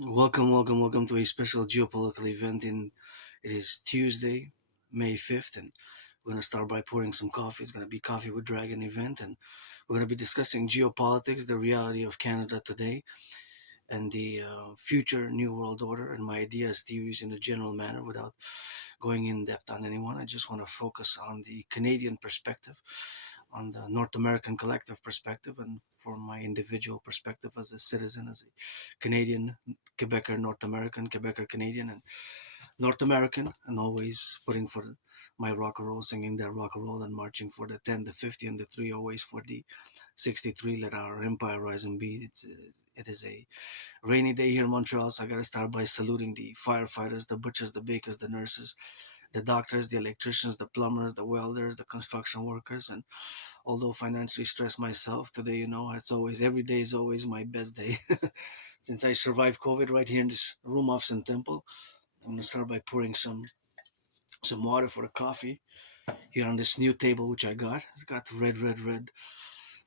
Welcome to a special geopolitical event. It is Tuesday, May 5th, and we're gonna start by pouring some coffee. It's gonna be Coffee with Dragon event, and we're gonna be discussing geopolitics, the reality of Canada today, and the future New World Order, and my ideas, theories in a general manner, without going in depth on anyone. I just want to focus on the Canadian perspective, on the North American collective perspective, and for my individual perspective as a citizen, as a Canadian, Quebecer, North American, Quebecer, Canadian, and North American, and always putting for my Rock&Roll, singing that Rock&Roll, and marching for the 10, the 50, and the 3, always for the 63. Let our empire rise and be. It is a rainy day here in Montreal, so I got to start by saluting the firefighters, the butchers, the bakers, the nurses, the doctors, the electricians, the plumbers, the welders, the construction workers. And although financially stressed myself today, it's always, every day is always my best day. Since I survived COVID right here in this room off St. Temple, I'm going to start by pouring some water for the coffee here on this new table, which I got. It's got red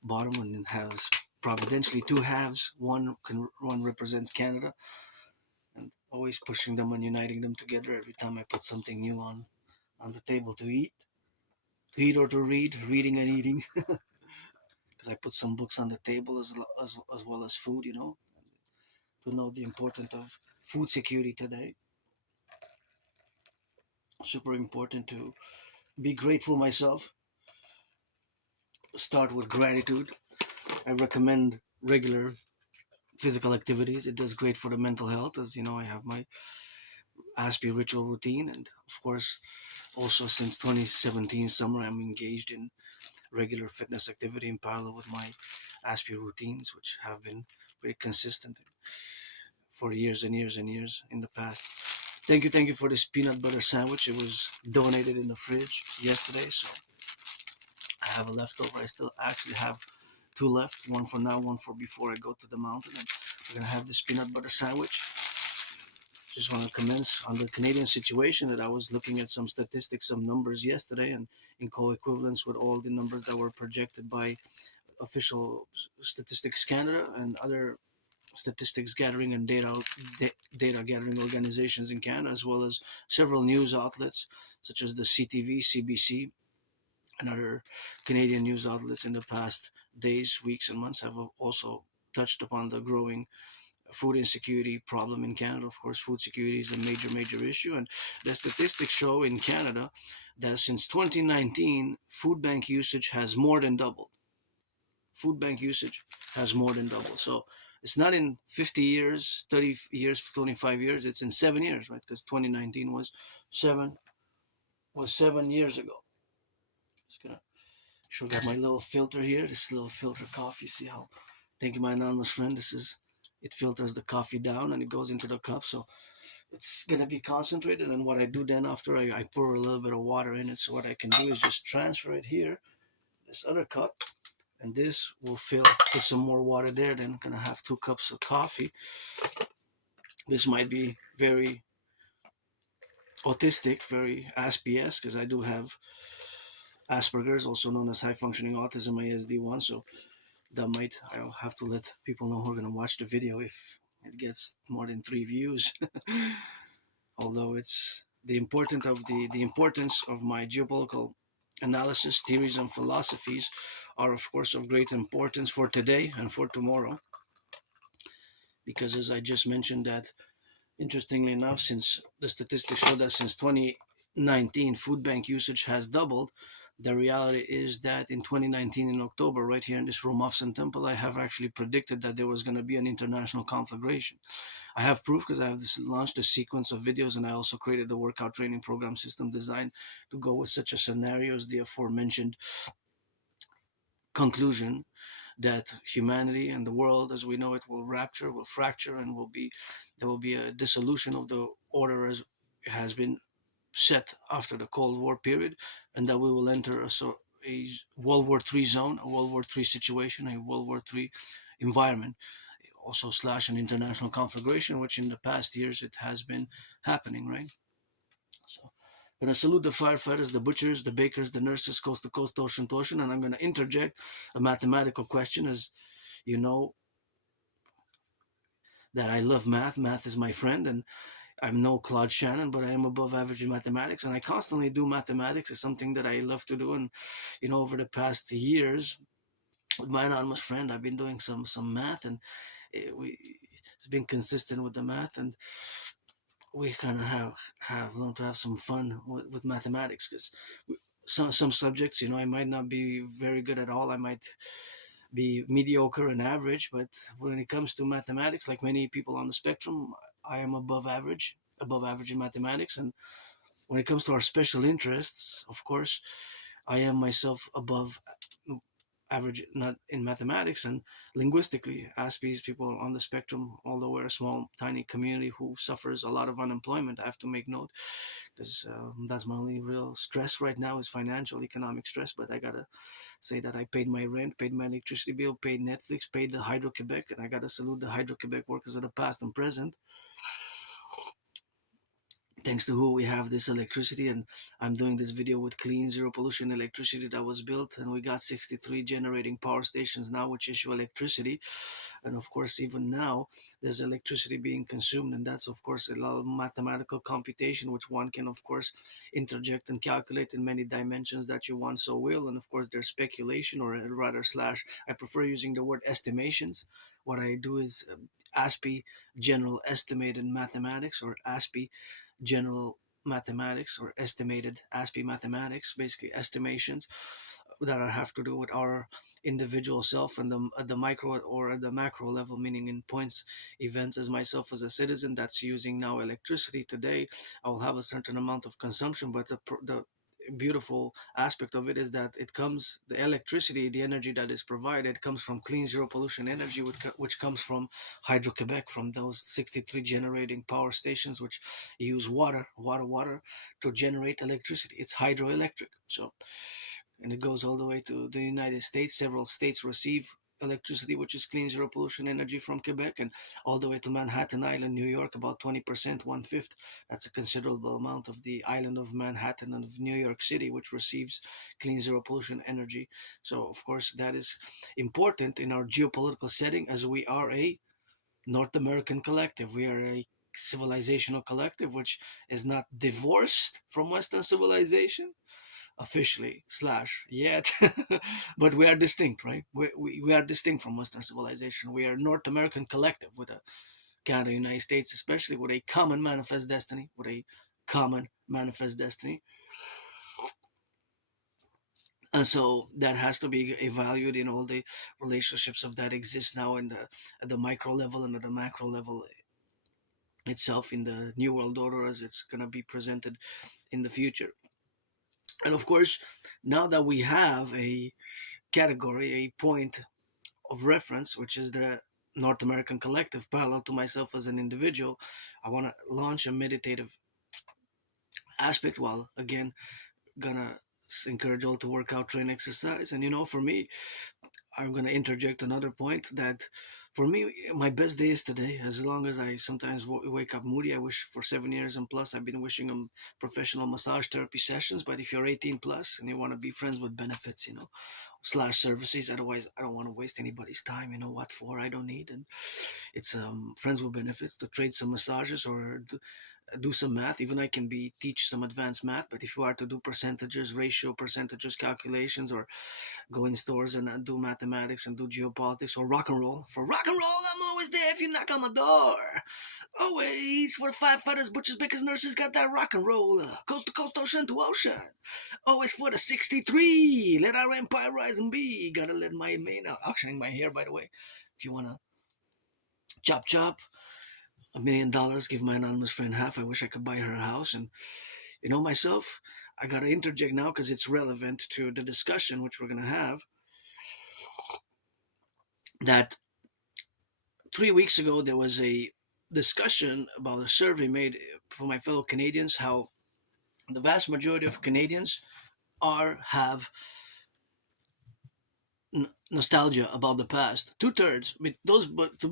bottom, and it has providentially two halves. One represents Canada, and always pushing them and uniting them together every time I put something new on the table to eat or to read, reading and eating. Because I put some books on the table as well as food, to know the importance of food security today. Super important to be grateful myself. Start with gratitude. I recommend regular physical activities. It does great for the mental health. As you know, I have my Aspie ritual routine, and of course, also since 2017 summer, I'm engaged in regular fitness activity in parallel with my Aspie routines, which have been very consistent for years and years and years in the past. Thank you for this peanut butter sandwich. It was donated in the fridge yesterday, so I have a leftover. I still actually have two left, one for now, one for before I go to the mountain. And we're gonna have this peanut butter sandwich. Just want to commence on the Canadian situation that I was looking at some statistics, some numbers yesterday, and in co-equivalence with all the numbers that were projected by official Statistics Canada and other statistics gathering and data gathering organizations in Canada, as well as several news outlets such as the CTV, CBC, and other Canadian news outlets in the past days, weeks, and months have also touched upon the growing food insecurity problem in Canada. Of course, food security is a major issue, and the statistics show in Canada that since 2019, food bank usage has more than doubled. Food bank usage has more than doubled. So it's not in 50 years, 30 years, 25 years. It's in 7 years, right? Because 2019 was 7 years ago. Just gonna sure got my little filter here. This little filter coffee. See how? Thank you, my anonymous friend. It filters the coffee down and it goes into the cup. So it's gonna be concentrated. And what I do then after I pour a little bit of water in it. So what I can do is just transfer it here, this other cup, and this will fill with some more water there. Then I'm gonna have 2 cups of coffee. This might be very autistic, very Aspiesque, because I do have Asperger's, also known as high functioning autism, ASD1. So I'll have to let people know who are gonna watch the video if it gets more than 3 views. Although it's the importance of my geopolitical analysis, theories, and philosophies are of course of great importance for today and for tomorrow, because as I just mentioned that, interestingly enough, since the statistics show that since 2019 food bank usage has doubled, the reality is that in 2019 in October, right here in this room off St. Temple, I have actually predicted that there was going to be an international conflagration. I have proof because I have launched a sequence of videos, and I also created the workout training program system designed to go with such a scenario as the aforementioned conclusion that humanity and the world as we know it will rupture, will fracture, and there will be a dissolution of the order as it has been set after the Cold War period, and that we will enter a World War III zone, a World War III situation, a World War III environment, also slash an international conflagration, which in the past years it has been happening, right? So I'm going to salute the firefighters, the butchers, the bakers, the nurses, coast to coast, ocean to ocean, and I'm going to interject a mathematical question. As you know, that I love math. Math is my friend, and I'm no Claude Shannon, but I am above average in mathematics, and I constantly do mathematics. It's something that I love to do, and over the past years, with my anonymous friend, I've been doing some math, and it's been consistent with the math, and we kind of have learned to have some fun with mathematics because some subjects, I might not be very good at all. I might be mediocre and average, but when it comes to mathematics, like many people on the spectrum, I am above average in mathematics. And when it comes to our special interests, of course, I am myself above average, not in mathematics and linguistically. Aspies, people on the spectrum, although we're a small, tiny community who suffers a lot of unemployment, I have to make note because that's my only real stress right now is financial, economic stress. But I gotta say that I paid my rent, paid my electricity bill, paid Netflix, paid the Hydro Quebec, and I gotta salute the Hydro Quebec workers of the past and present, thanks to who we have this electricity. And I'm doing this video with clean zero pollution electricity that was built, and we got 63 generating power stations now which issue electricity. And of course, even now there's electricity being consumed, and that's of course a lot of mathematical computation which one can of course interject and calculate in many dimensions that you want so will. And of course there's speculation, or rather slash, I prefer using the word estimations. What I do is Aspie general estimated mathematics, or Aspie general mathematics, or estimated Aspie mathematics, basically estimations that have to do with our individual self and at the micro or at the macro level, meaning in points, events. As myself as a citizen that's using now electricity today, I will have a certain amount of consumption, but the beautiful aspect of it is that the electricity, the energy that is provided, comes from clean zero pollution energy, which comes from Hydro Quebec, from those 63 generating power stations which use water to generate electricity. It's hydroelectric. So, and it goes all the way to the United States. Several states receive electricity, which is clean zero pollution energy from Quebec, and all the way to Manhattan Island, New York, about 20%, one fifth. That's a considerable amount of the island of Manhattan and of New York City, which receives clean zero pollution energy. So, of course, that is important in our geopolitical setting, as we are a North American collective. We are a civilizational collective which is not divorced from Western civilization officially slash yet, but we are distinct, right? We are distinct from Western civilization. We are North American collective with a Canada, United States, especially with a common manifest destiny, And so that has to be evaluated in all the relationships of that exist now in the at the micro level and at the macro level itself, in the new world order as it's going to be presented in the future. And of course, now that we have a category, a point of reference, which is the North American collective, parallel to myself as an individual, I want to launch a meditative aspect, while again gonna encourage all to work out, train, exercise. And for me, I'm gonna interject another point that for me, my best day is today. As long as I sometimes wake up moody, I wish for 7 years and plus I've been wishing them professional massage therapy sessions. But if you're 18 plus and you want to be friends with benefits, slash services. Otherwise, I don't want to waste anybody's time. What for? I don't need. And it's friends with benefits to trade some massages or do some math. Even I can teach some advanced math. But if you are to do percentages, ratio percentages, calculations, or go in stores and do mathematics and do geopolitics or rock and roll. For rock and roll, I'm always there if you knock on my door. Always for firefighters, butchers, bakers, nurses, got that rock and roll. Coast to coast, ocean to ocean. Always for the 63. Let our empire rise and be. Gotta let my main out. Auctioning my hair, by the way. If you wanna chop chop, $1 million, give my anonymous friend half. I wish I could buy her a house. And myself, I gotta interject now because it's relevant to the discussion which we're gonna have. That 3 weeks ago there was a discussion about a survey made for my fellow Canadians, how the vast majority of Canadians have nostalgia about the past. 2/3, those, but to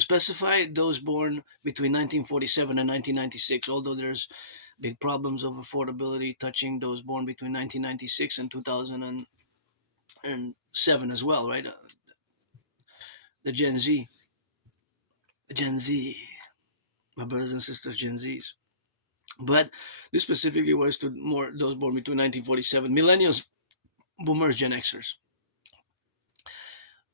specify those born between 1947 and 1996. Although there's big problems of affordability touching those born between 1996 and 2007 as well, right? The Gen Z. Gen Z, my brothers and sisters, Gen Zs. But this specifically was to more those born between 1947, millennials, boomers, Gen Xers.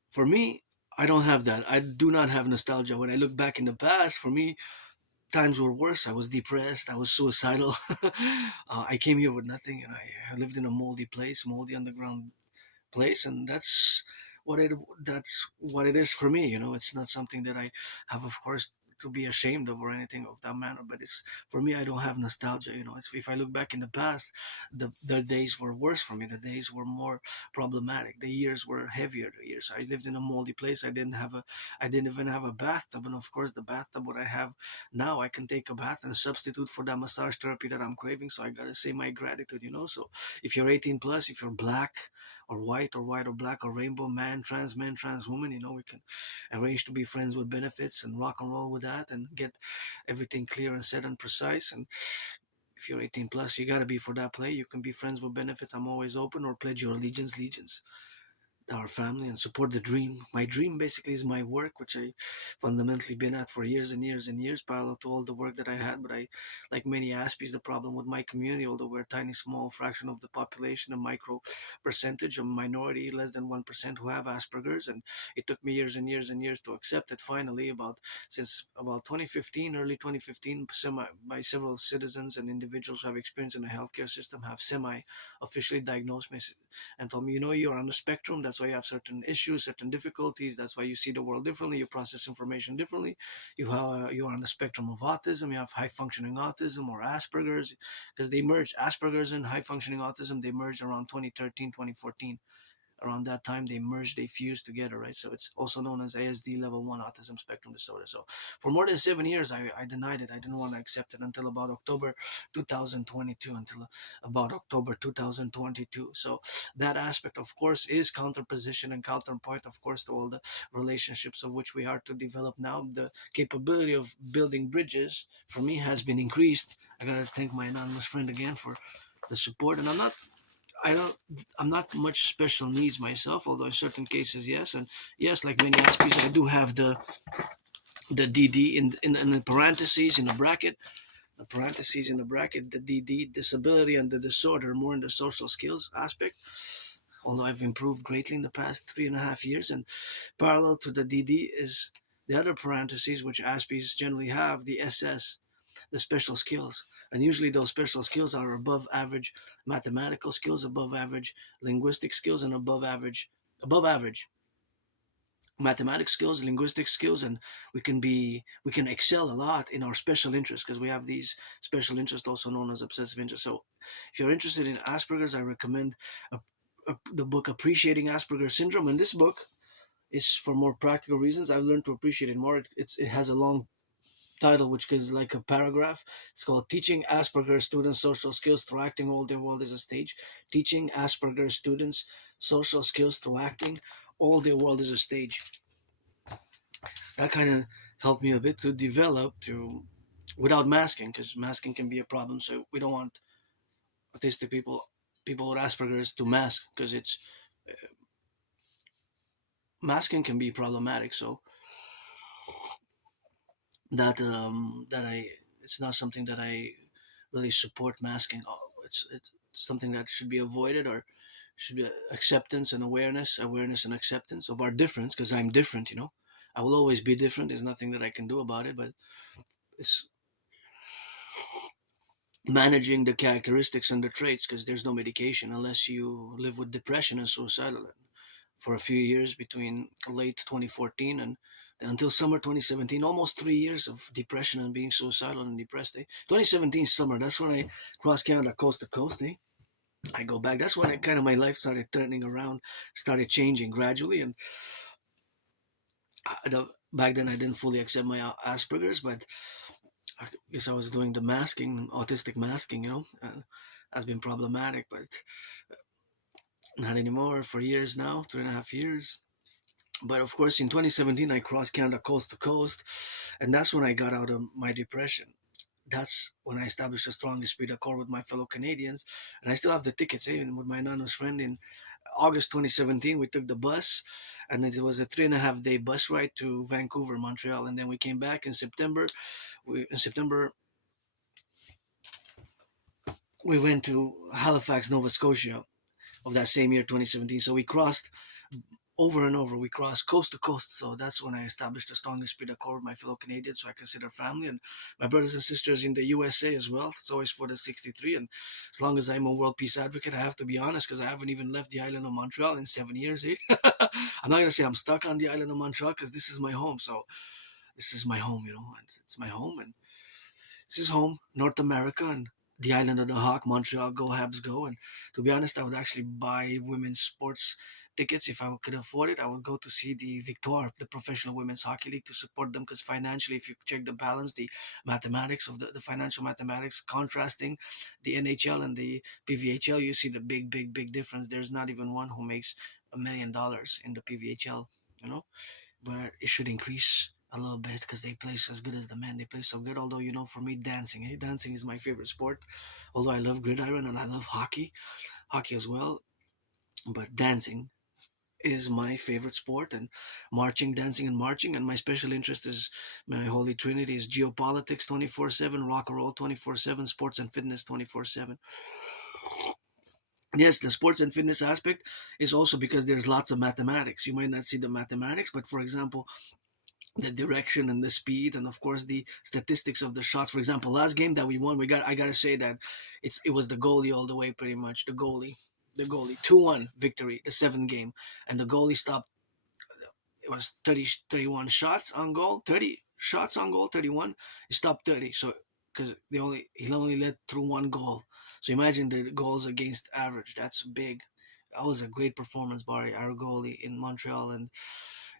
For me, I don't have that. I do not have nostalgia. When I look back in the past, for me, times were worse. I was depressed. I was suicidal. I came here with nothing, and I lived in a moldy place, moldy underground place, and what it that's what it is for me. It's not something that I have, of course, to be ashamed of or anything of that manner. But it's for me. I don't have nostalgia. If I look back in the past, the days were worse for me. The days were more problematic. The years were heavier. The years I lived in a moldy place. I didn't even have a bathtub, and of course, the bathtub what I have now, I can take a bath and substitute for that massage therapy that I'm craving. So I gotta say my gratitude. So if you're 18 plus, if you're black or white or black or rainbow, man, trans woman, we can arrange to be friends with benefits and rock and roll with that and get everything clear and set and precise. And if you're 18 plus, you got to be for that play. You can be friends with benefits. I'm always open, or pledge your allegiance our family and support the dream. My dream basically is my work, which I fundamentally been at for years and years and years, parallel to all the work that I had. But like many Aspies, the problem with my community, although we're a tiny, small fraction of the population, a micro percentage, a minority, less than 1% who have Asperger's, and it took me years and years and years to accept it. Finally, since about 2015, early 2015, by several citizens and individuals who have experience in the healthcare system have semi officially diagnosed me and told me, you're on the spectrum. That's why you have certain issues, certain difficulties. That's why you see the world differently. You process information differently. You are on the spectrum of autism. You have high functioning autism or Asperger's, because they merge Asperger's and high functioning autism. They merged around 2013, 2014. Around that time they merged, they fused together, right? So it's also known as ASD level 1 autism spectrum disorder. So for more than 7 years I denied it. I didn't want to accept it until about October 2022, until about October 2022. So that aspect, of course, is counterposition and counterpoint, of course, to all the relationships of which we are to develop now. The capability of building bridges for me has been increased. I gotta thank my anonymous friend again for the support. And I don't I'm not much special needs myself, although in certain cases yes. And yes, like many Aspies, I do have the DD in the parentheses in the bracket. The parentheses in the bracket, the DD, disability, and the disorder, more in the social skills aspect. Although I've improved greatly in the past 3.5 years, and parallel to the DD is the other parentheses which Aspies generally have, the SS, the special skills. And usually those special skills are above average mathematical skills, above average linguistic skills, and above average mathematics skills, linguistic skills. And we can excel a lot in our special interests, because we have these special interests also known as obsessive interests. So if you're interested in Asperger's, I recommend the book Appreciating Asperger's Syndrome. And this book is for more practical reasons. I've learned to appreciate it more. It has a long title, which is like a paragraph. It's called Teaching Asperger's Students Social Skills Through Acting All Their World is a Stage. Teaching Asperger's Students Social Skills Through Acting All Their World is a Stage. That kind of helped me a bit to develop to without masking, because masking can be a problem. So we don't want autistic people with Asperger's to mask, because it's masking can be problematic. So that I it's not something that I really support, masking. It's something that should be avoided, or should be acceptance and awareness and acceptance of our difference, because I'm different. I will always be different. There's nothing that I can do about it. But it's managing the characteristics and the traits, because there's no medication unless you live with depression and suicidal. For a few years between late 2014 and until summer 2017, almost 3 years of depression and being suicidal and depressed. 2017 summer, that's when I crossed Canada coast to coast. I go back. That's when kind of my life started turning around, started changing gradually. And back then I didn't fully accept my Asperger's, but I guess I was doing the masking, autistic masking, has been problematic, but not anymore for years now, 3.5 years. But of course, in 2017, I crossed Canada coast to coast, and that's when I got out of my depression. That's when I established a strong esprit de corps with my fellow Canadians, and I still have the tickets, even with my anonymous friend in August 2017, we took the bus, and it was a 3.5 day bus ride to Vancouver, Montreal, and then we came back in September. In September we went to Halifax, Nova Scotia of that same year, 2017. So we crossed over and over. We crossed coast to coast. So that's when I established a strong spirit accord with my fellow Canadians, so I consider family, and my brothers and sisters in the USA as well. It's always for the 63. And as long as I'm a world peace advocate, I have to be honest, because I haven't even left the island of Montreal in 7 years. Eh? I'm not going to say I'm stuck on the island of Montreal, because this is my home. So this is my home, it's my home. And this is home, North America, and the island of the Hawk, Montreal. Go Habs, go! And to be honest, I would actually buy women's sports tickets if I could afford it. I would go to see the Victoire, the professional women's hockey league, to support them, because financially, if you check the balance, the mathematics of the financial mathematics contrasting the NHL and the PVHL, you see the big difference. There's not even one who makes $1 million in the PVHL, you know but it should increase a little bit, because they play as good as the men. They play so good. Although, for me, dancing. Dancing is my favorite sport. Although I love gridiron and I love hockey as well. But dancing is my favorite sport, and marching, dancing, and marching. And my special interest is my holy trinity is geopolitics 24/7, Rock&Roll 24/7, sports and fitness 24/7. Yes, the sports and fitness aspect is also because there's lots of mathematics. You might not see the mathematics, but for example, the direction and the speed, and of course the statistics of the shots. For example, last game that we won, I gotta say that it was the goalie all the way, pretty much. The goalie 2-1 victory, the seventh game. And the goalie stopped. It was 31 shots on goal, 30 shots on goal, 31. He stopped 30. So because he only led through one goal. So imagine the goals against average. That's big. That was a great performance by our goalie in Montreal. And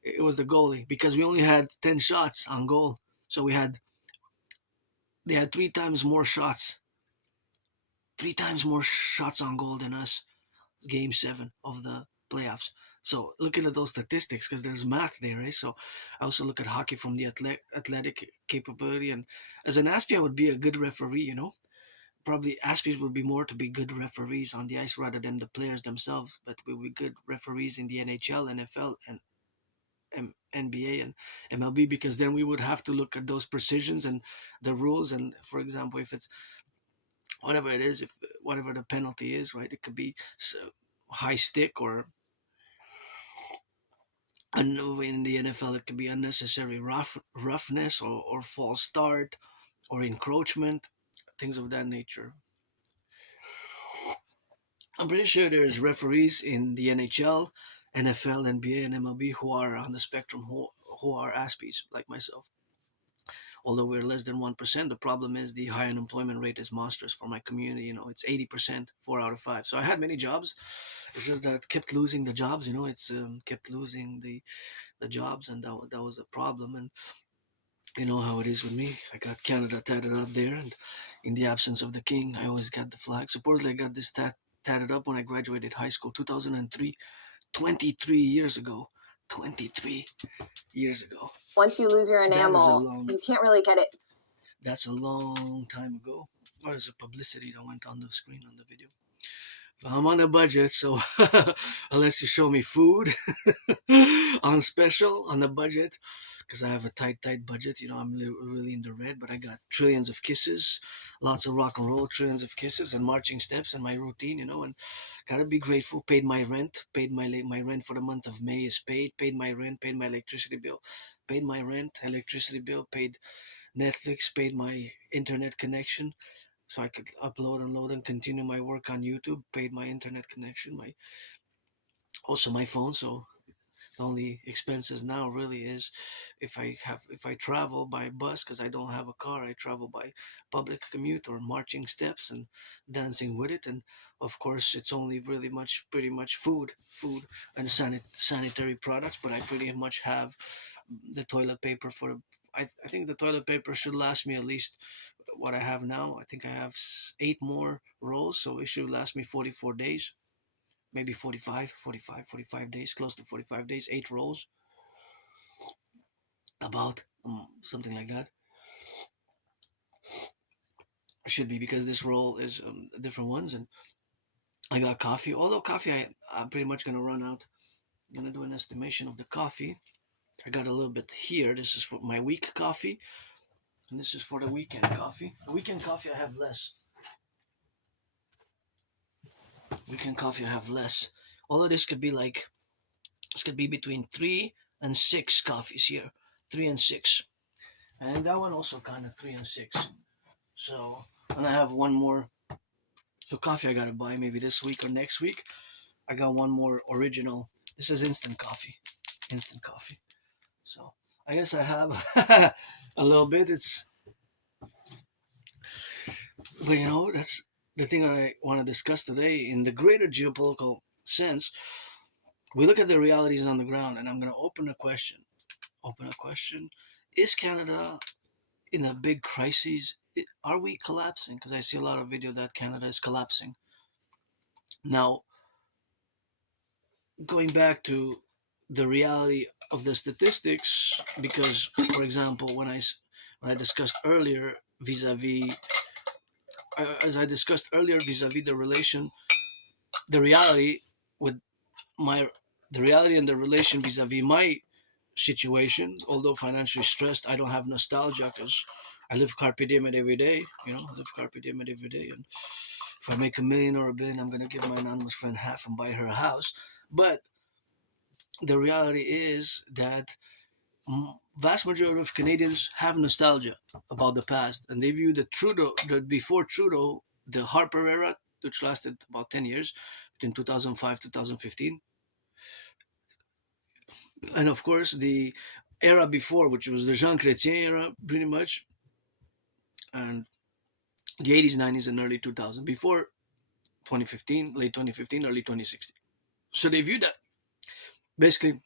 it was the goalie, because we only had 10 shots on goal. So they had three times more shots on goal than us. Game 7 of the playoffs. So looking at those statistics, because there's math there, right? So I also look at hockey from the athletic capability. And as an Aspie, I would be a good referee, Probably Aspies would be more to be good referees on the ice rather than the players themselves, but we would be good referees in the NHL, NFL, and NBA and MLB, because then we would have to look at those precisions and the rules. And for example, if it's whatever it is, if whatever the penalty is, right, it could be high stick, or in the NFL it could be unnecessary roughness, or false start, or encroachment, things of that nature. I'm pretty sure there's referees in the NHL, NFL, NBA, and MLB who are on the spectrum, who are Aspies like myself. Although we're less than 1%, the problem is the high unemployment rate is monstrous for my community. It's 80%, 4 out of 5. So I had many jobs. It's just that kept losing the jobs. It's kept losing the jobs, and that was a problem. And you know how it is with me. I got Canada tatted up there, and in the absence of the king, I always got the flag. Supposedly, I got this tatted up when I graduated high school, 2003, 23 years ago. 23 years ago. Once you lose your enamel, you can't really get it. That's a long time ago. Or is it publicity that went on the screen on the video? I'm on a budget, so unless you show me food on special on the budget, because I have a tight budget. I'm really in the red, but I got trillions of kisses, lots of rock and roll, trillions of kisses, and marching steps, and my routine. And gotta be grateful. Paid my rent. Paid my rent for the month of May is paid. Paid my rent. Paid my electricity bill. Paid my rent, electricity bill. Paid Netflix. Paid my internet connection, so I could upload and load and continue my work on YouTube. Paid my internet connection, also my phone. So the only expenses now really is if I travel by bus, because I don't have a car. I travel by public commute or marching steps and dancing with it. And of course, it's only really pretty much food and sanitary products. But I pretty much have the toilet paper for. I think the toilet paper should last me at least what I have now. I think I have 8 more rolls, so it should last me 44 days, maybe 45 days, close to 45 days, 8 rolls, about something like that. It should be, because this roll is different ones, and I got coffee. Although coffee, I'm pretty much gonna run out. I'm gonna do an estimation of the coffee. I got a little bit here. This is for my week coffee, and this is for the weekend coffee. The weekend coffee I have less. Weekend coffee I have less. Although this could be between 3 and 6 coffees here. 3 and 6. And that one also kind of 3 and 6. So, and I have one more. So coffee I gotta buy maybe this week or next week. I got one more original. This is instant coffee. Instant coffee. So I guess I have a little bit. But that's the thing I want to discuss today. In the greater geopolitical sense, we look at the realities on the ground, and I'm going to open a question. Is Canada in a big crisis? Are we collapsing? Because I see a lot of video that Canada is collapsing. Now, going back to the reality of the statistics, because, for example, when I discussed earlier vis-a-vis, as I discussed earlier vis-a-vis the reality with my, the reality and the relation vis-a-vis my situation. Although financially stressed, I don't have nostalgia because I live carpe diem every day. Live carpe diem every day. And if I make $1 million or $1 billion, I'm gonna give my anonymous friend half and buy her a house. But the reality is that vast majority of Canadians have nostalgia about the past, and they view the before Trudeau, the Harper era, which lasted about 10 years, between 2005 2015, and of course the era before, which was the Jean Chrétien era, pretty much, and the 80s, 90s, and early 2000, before 2015, late 2015, early 2016. So they view that basically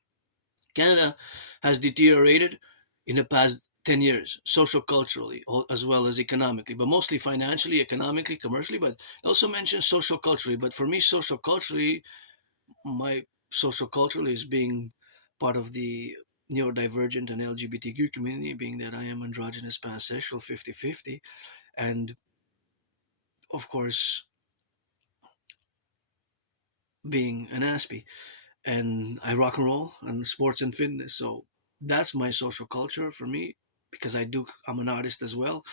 Canada has deteriorated in the past 10 years, social culturally, as well as economically, but mostly financially, economically, commercially, but also mentioned social culturally. But for me, social culturally, my social culturally is being part of the neurodivergent and LGBTQ community, being that I am androgynous, pansexual, 50-50, and of course, being an Aspie. And I rock and roll and sports and fitness. So that's my social culture for me, because I'm an artist as well,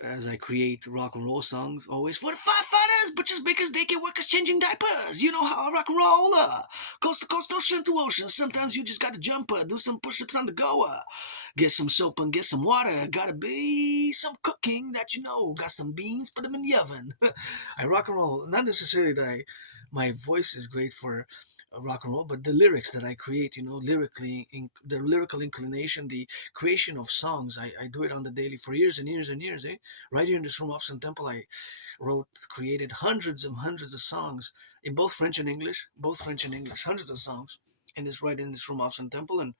as I create rock and roll songs, always for the firefighters, butchers, bakers, daycare workers, changing diapers. You know how I rock and roll, coast to coast, ocean to ocean. Sometimes you just gotta jump, do some push-ups on the go, get some soap and get some water. Gotta be some cooking that got some beans, put them in the oven. I rock and roll, not necessarily that my voice is great for rock and roll, but the lyrics that I create, lyrically, the lyrical inclination, the creation of songs, I do it on the daily for years and years and years. Right here in this room, Upson Temple, I created hundreds and hundreds of songs in both French and English, hundreds of songs right in this room, Upson Temple, and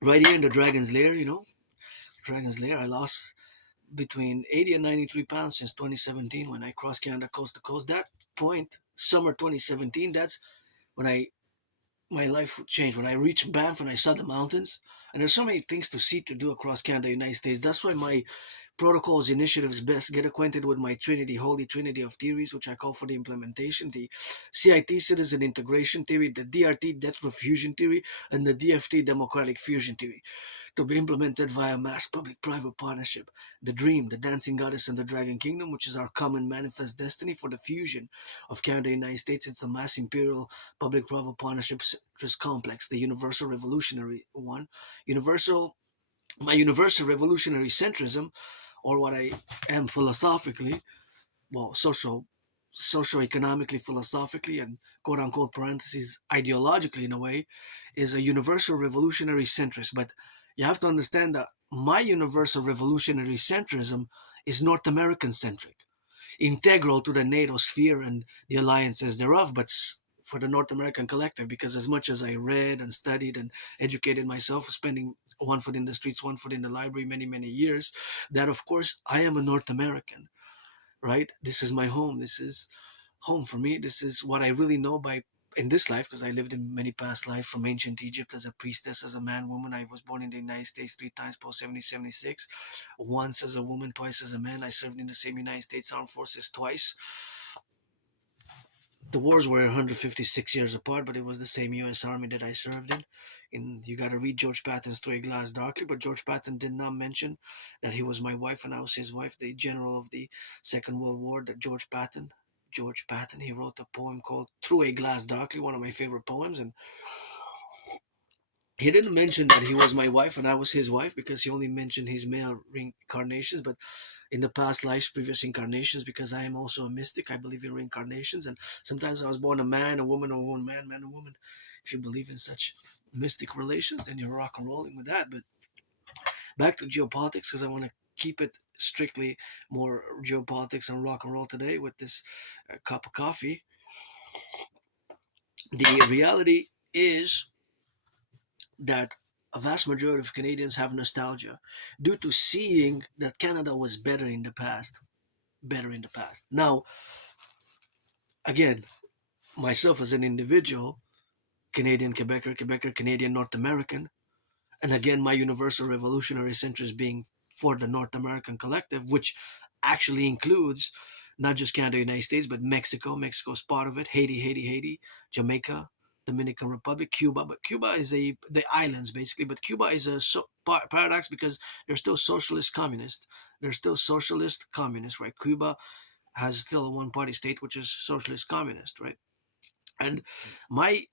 right here in the Dragon's Lair, I lost between 80 and 93 pounds since 2017 when I crossed Canada coast to coast. That point, summer 2017, that's when my life changed. When I reached Banff and I saw the mountains, and there's so many things to see, to do across Canada, United States. That's why my protocols, initiatives, best get acquainted with my Trinity, Holy Trinity of theories, which I call for the implementation: the CIT, Citizen Integration Theory, the DRT, Depth Fusion Theory, and the DFT, Democratic Fusion Theory, to be implemented via mass public-private partnership. The dream, the dancing goddess and the dragon kingdom, which is our common manifest destiny for the fusion of Canada and the United States. It's a mass imperial public-private partnership just complex, the universal revolutionary one. My universal revolutionary centrism, or what I am philosophically, well, socio-economically, philosophically, and quote unquote parentheses ideologically in a way, is a universal revolutionary centrist. But you have to understand that my universal revolutionary centrism is North American centric, integral to the NATO sphere and the alliances thereof, but for the North American collective, because as much as I read and studied and educated myself, spending one foot in the streets, one foot in the library, many, many years, that of course I am a North American, right? This is my home. This is home for me. This is what I really know by in this life, because I lived in many past lives, from ancient Egypt as a priestess, as a man, woman. I was born in the United States 3 times post 1776, once as a woman, twice as a man. I served in the same United States Armed Forces twice. The wars were 156 years apart, but it was the same U.S. Army that I served in. And you got to read George Patton's Through a Glass Darkly, but George Patton did not mention that he was my wife and I was his wife. The general of the Second World War, that George Patton, he wrote a poem called Through a Glass Darkly, one of my favorite poems. And he didn't mention that he was my wife and I was his wife, because he only mentioned his male reincarnations. But in the past lives, previous incarnations, because I am also a mystic, I believe in reincarnations. And sometimes I was born a man, a woman, or a woman, man, a woman. If you believe in such mystic relations, then you're rock and rolling with that. But back to geopolitics, because I want to keep it strictly more geopolitics and rock and roll today with this cup of coffee. The reality is that a vast majority of Canadians have nostalgia due to seeing that Canada was better in the past. Better in the past. Now, again, myself as an individual, Canadian Quebecer, Canadian North American, and again, my universal revolutionary centrist being for the North American collective, which actually includes not just Canada, United States, but Mexico. Mexico's part of it. Haiti, Jamaica, Dominican Republic, Cuba. But Cuba is the islands basically. But Cuba is a paradox, because they're still socialist communist. They're still socialist communist, right? Cuba has still a one-party state, which is socialist communist, right? And my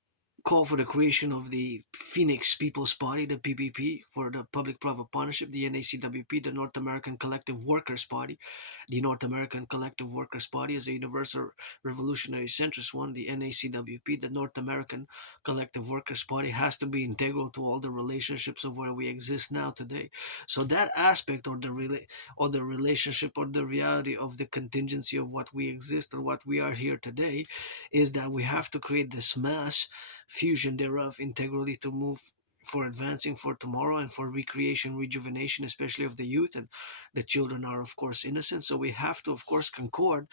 call for the creation of the Phoenix People's Party, the PPP, for the Public-Private Partnership, the NACWP, the North American Collective Workers Party. The North American Collective Workers Party is a universal revolutionary centrist one. The NACWP, the North American Collective Workers Party, has to be integral to all the relationships of where we exist now today. So that aspect, or the relationship, or the reality of the contingency of what we exist or what we are here today, is that we have to create this mass fusion thereof integrally to move for advancing for tomorrow and for recreation, rejuvenation, especially of the youth. And the children are, of course, innocent. So we have to, of course, concord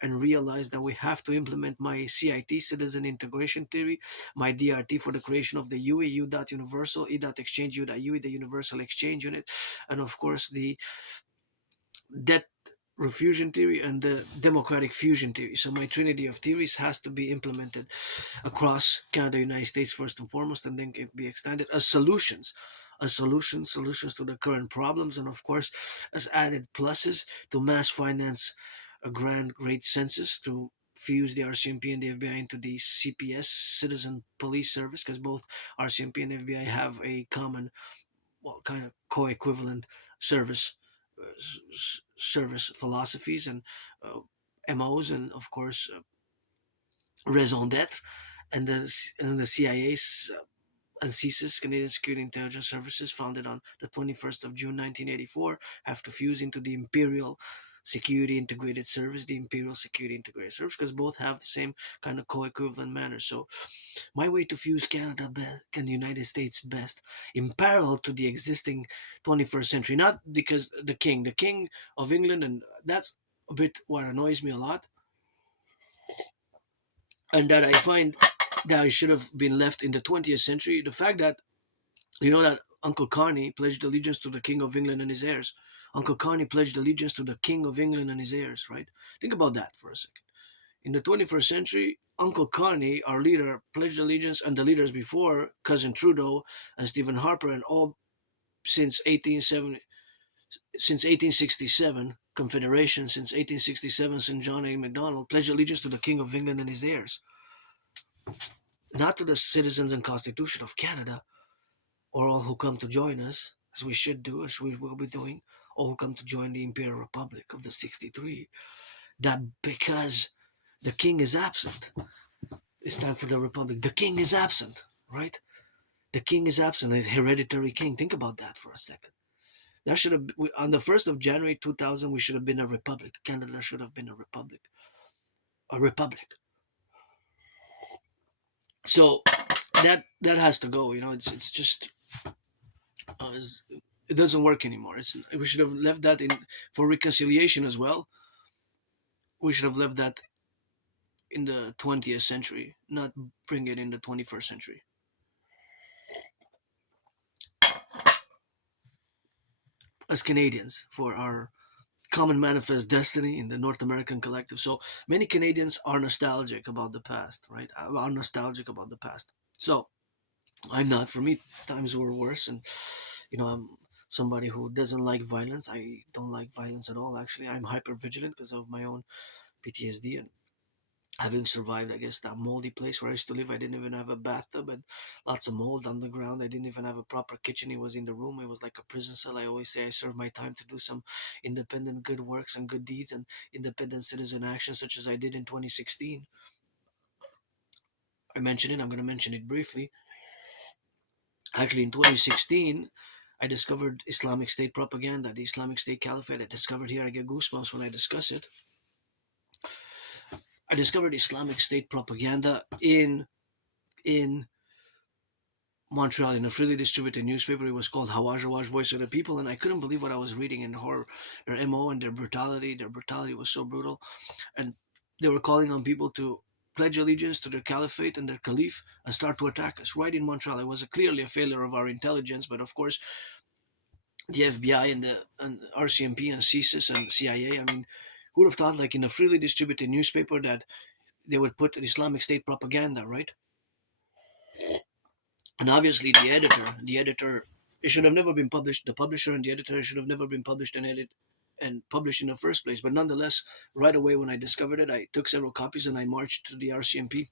and realize that we have to implement my CIT, Citizen Integration Theory, my DRT for the creation of the UE, U.Universal, E.Exchange, U.UE, the Universal Exchange Unit, and of course the debt refusion theory and the democratic fusion theory. So my trinity of theories has to be implemented across Canada, United States first and foremost, and then can be extended as solutions, solutions to the current problems, and of course as added pluses to mass finance a great census, to fuse the RCMP and the FBI into the CPS, Citizen Police Service, because both RCMP and FBI have a common, well, kind of co-equivalent service service philosophies and MOs, and of course raison d'etre, and the CIA's and CSIS, Canadian Security Intelligence Services, founded on the 21st of June 1984, have to fuse into the Imperial Security Integrated Service, the Imperial Security Integrated Service, because both have the same kind of co-equivalent manner. So my way to fuse Canada and the United States best, in parallel to the existing 21st century, not because the king of England, and that's a bit what annoys me a lot, and that I find that I should have been left in the 20th century. The fact that, you know, that Uncle Carney pledged allegiance to the King of England and his heirs. Uncle Carney pledged allegiance to the King of England and his heirs, right? Think about that for a second. In the 21st century, Uncle Carney, our leader, pledged allegiance, and the leaders before, Cousin Trudeau and Stephen Harper, and all since 1867, Confederation, since 1867, St. John A. Macdonald, pledged allegiance to the King of England and his heirs, not to the citizens and Constitution of Canada, or all who come to join us, as we should do, as we will be doing, or who come to join the Imperial Republic of the 63, that because the king is absent, it's time for the Republic. The king is absent, right? The king is absent, a hereditary king. Think about that for a second. That should have, on the 1st of January 2000, we should have been a republic. Canada should have been a republic. A republic. So that has to go. You know, it's just it doesn't work anymore. We should have left that in for reconciliation as well. We should have left that in the 20th century, not bring it in the 21st century. As Canadians, for our common manifest destiny in the North American collective. So many Canadians are nostalgic about the past, right? Are nostalgic about the past. So I'm not. For me, times were worse, and I'm somebody who doesn't like violence. I don't like violence at all. Actually, I'm hyper vigilant because of my own PTSD and having survived, I guess, that moldy place where I used to live. I didn't even have a bathtub and lots of mold on the ground. I didn't even have a proper kitchen. It was in the room. It was like a prison cell. I always say I served my time to do some independent good works and good deeds and independent citizen action, such as I did in 2016. I mentioned it. I'm going to mention it briefly. Actually, in 2016, I discovered Islamic State propaganda, the Islamic State Caliphate. I discovered here, I get goosebumps when I discuss it. I discovered Islamic State propaganda in Montreal in a freely distributed newspaper. It was called Hawaj Hawaj, Voice of the People, and I couldn't believe what I was reading in horror. Their MO and their brutality. Their brutality was so brutal, and they were calling on people to pledge allegiance to their caliphate and their caliph and start to attack us right in Montreal. It was clearly a failure of our intelligence, but of course the FBI and RCMP and CSIS and CIA. I mean, who would have thought, like in a freely distributed newspaper, that they would put Islamic State propaganda, right? And obviously, the editor, it should have never been published. The publisher and the editor should have never been published and published in the first place. But nonetheless, right away when I discovered it, I took several copies and I marched to the RCMP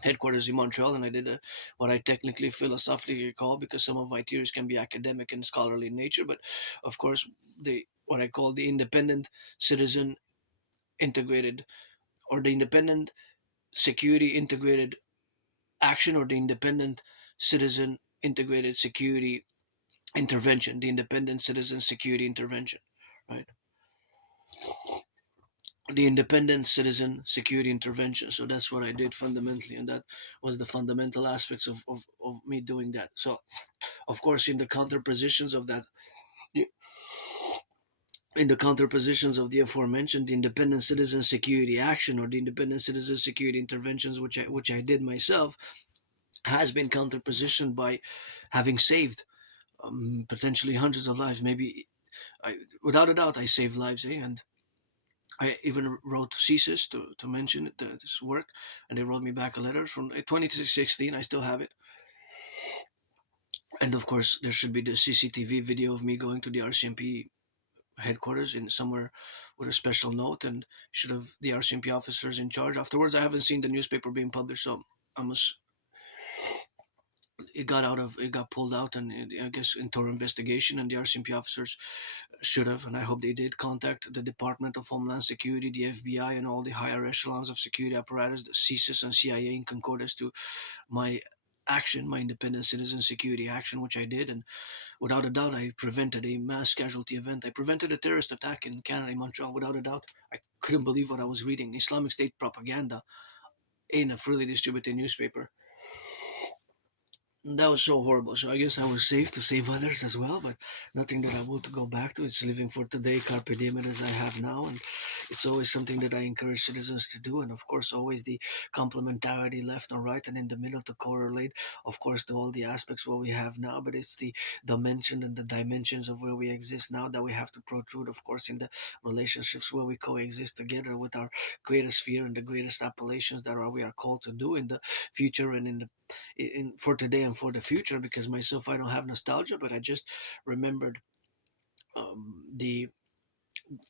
headquarters in Montreal, and I did what I technically philosophically call, because some of my theories can be academic and scholarly in nature, but of course the what I call the independent citizen integrated, or the independent security integrated action, or the independent citizen integrated security intervention, the independent citizen security intervention, right? The independent citizen security intervention. So that's what I did fundamentally, and that was the fundamental aspects of me doing that. So of course, in the counterpositions of that, in the counterpositions of the aforementioned, the independent citizen security action, or the independent citizen security interventions, which I did myself, has been counterpositioned by having saved potentially hundreds of lives. Maybe, without a doubt, I saved lives, and I even wrote CSIS to mention this work, and they wrote me back a letter from 2016. I still have it. And of course, there should be the CCTV video of me going to the RCMP headquarters in somewhere with a special note, and should have the RCMP officers in charge. Afterwards, I haven't seen the newspaper being published, so I must. It got pulled out, and I guess into our investigation, and the RCMP officers should have, and I hope they did, contact the Department of Homeland Security, the FBI, and all the higher echelons of security apparatus, the CSIS and CIA, in concordance to my action, my independent citizen security action, which I did. And without a doubt, I prevented a mass casualty event. I prevented a terrorist attack in Canada, in Montreal, without a doubt. I couldn't believe what I was reading. Islamic State propaganda in a freely distributed newspaper. That was so horrible. So I guess I was safe to save others as well, but nothing that I want to go back to. It's living for today, carpe diem, as I have now, and it's always something that I encourage citizens to do. And of course, always the complementarity, left and right, and in the middle, to correlate, of course, to all the aspects what we have now. But it's the dimension and the dimensions of where we exist now that we have to protrude, of course, in the relationships where we coexist together with our greatest fear and the greatest appellations that we are called to do in the future and for today and for the future. Because myself, I don't have nostalgia, but I just remembered the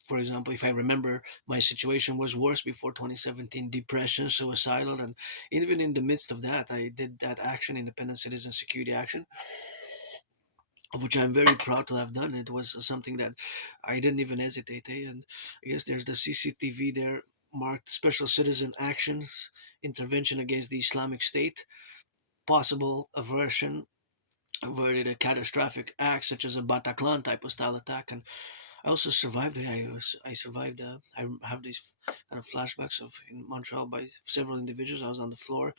for example, if I remember, my situation was worse before 2017, depression, suicidal, and even in the midst of that, I did that action, independent citizen security action, of which I'm very proud to have done. It was something that I didn't even hesitate, and I guess there's the CCTV there marked special citizen actions, intervention against the Islamic State, possible averted a catastrophic act such as a Bataclan type of style attack. And I also survived it. I survived. I have these kind of flashbacks of in Montreal by several individuals. I was on the floor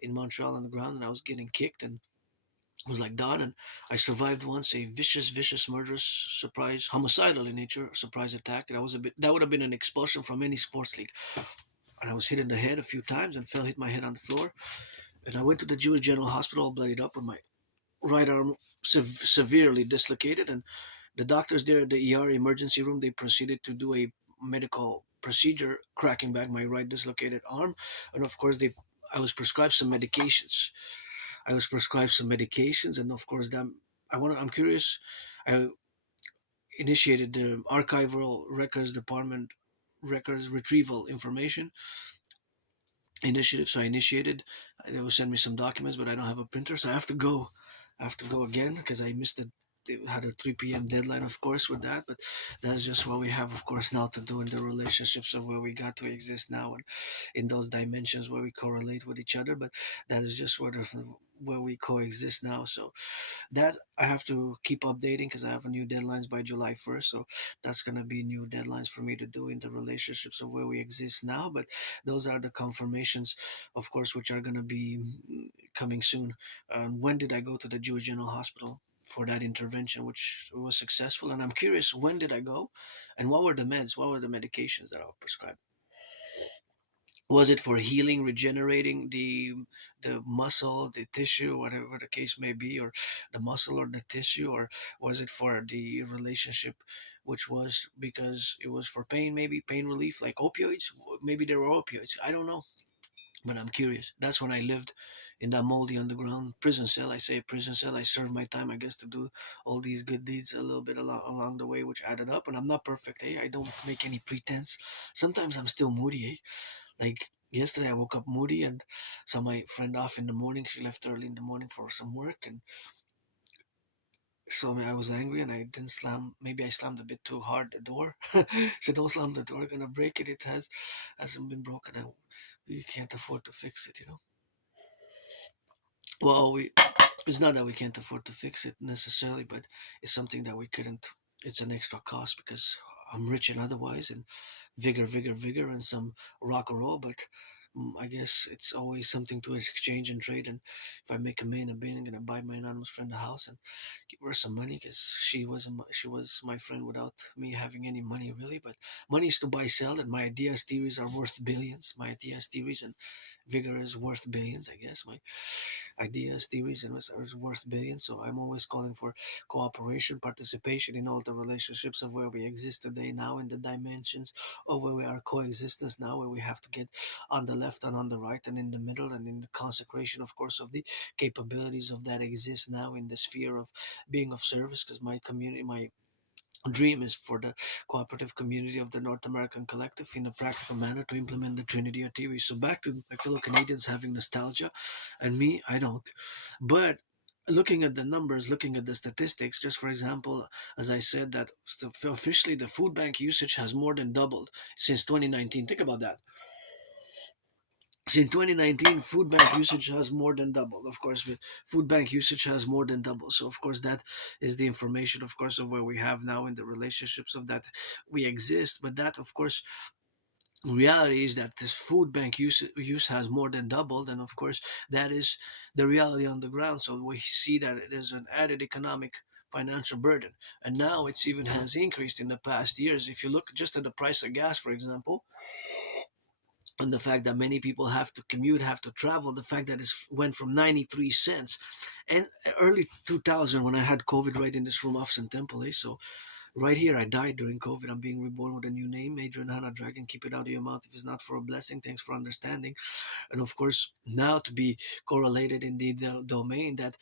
in Montreal on the ground, and I was getting kicked, and it was like done. And I survived once a vicious, murderous, surprise, homicidal in nature surprise attack. That would have been an expulsion from any sports league. and I was hit in the head a few times and hit my head on the floor. And I went to the Jewish General Hospital, all bloodied up, with my right arm severely dislocated. And the doctors there at the ER emergency room, they proceeded to do a medical procedure, cracking back my right dislocated arm. And of course, I was prescribed some medications. And of course, I'm curious. I initiated the archival records department records retrieval information initiative. So I initiated. They will send me some documents, but I don't have a printer, so I have to go. Again because I missed it. They had a 3 p.m. deadline, of course, with that. But that's just what we have, of course, now to do in the relationships of where we got to exist now, and in those dimensions where we correlate with each other. But that is just where we coexist now. So that I have to keep updating because I have a new deadlines by July 1st. So that's gonna be new deadlines for me to do in the relationships of where we exist now. But those are the confirmations, of course, which are gonna be coming soon. When did I go to the Jewish General Hospital for that intervention, which was successful? And I'm curious, when did I go, and what were the meds? What were the medications that I was prescribed? Was it for healing, regenerating the muscle, the tissue, whatever the case may be, or the muscle or the tissue, or was it for the relationship, which was because it was for pain, maybe pain relief, like opioids? Maybe there were opioids. I don't know, but I'm curious. That's when I lived in that moldy underground prison cell. I say prison cell. I served my time, I guess, to do all these good deeds a little bit along the way, which added up. And I'm not perfect. I don't make any pretense. Sometimes I'm still moody. Like yesterday, I woke up moody and saw my friend off in the morning. She left early in the morning for some work, and so I was angry and I didn't slam. Maybe I slammed a bit too hard the door. So don't slam the door. Gonna break it. It hasn't been broken, and we can't afford to fix it. Well, it's not that we can't afford to fix it necessarily, but it's something that we couldn't. It's an extra cost because I'm rich and otherwise, and vigor, and some rock and roll. But I guess it's always something to exchange and trade. And if I make a million, I'm gonna buy my anonymous friend a house and give her some money because she was my friend without me having any money really. But money is to buy, sell, and my ideas, theories are worth billions. My ideas, theories, and vigor is worth billions. I guess my ideas, theories, and are worth billions. So I'm always calling for cooperation, participation in all the relationships of where we exist today, now in the dimensions of where we are coexistence now, where we have to get on the left and on the right and in the middle, and in the consecration, of course, of the capabilities of that exist now in the sphere of being of service. Because my community, my dream is for the cooperative community of the North American Collective in a practical manner to implement the Trinity of TV. So back to my fellow Canadians having nostalgia, and me, I don't. But looking at the numbers, looking at the statistics, just for example, as I said, that officially the food bank usage has more than doubled since 2019. Think about that. Since 2019, food bank usage has more than doubled. Of course, food bank usage has more than doubled. So, of course, that is the information, of course, of where we have now in the relationships of that we exist. But that, of course, reality is that this food bank use has more than doubled. And, of course, that is the reality on the ground. So we see that it is an added economic financial burden. And now it's even has increased in the past years. If you look just at the price of gas, for example, and the fact that many people have to commute, have to travel, the fact that it went from 93 cents and early 2000 when I had COVID right in this room off St. Temple. So right here, I died during COVID. I'm being reborn with a new name, Adrian Hannah Dragon. Keep it out of your mouth if it's not for a blessing. Thanks for understanding. And of course, now to be correlated in the domain that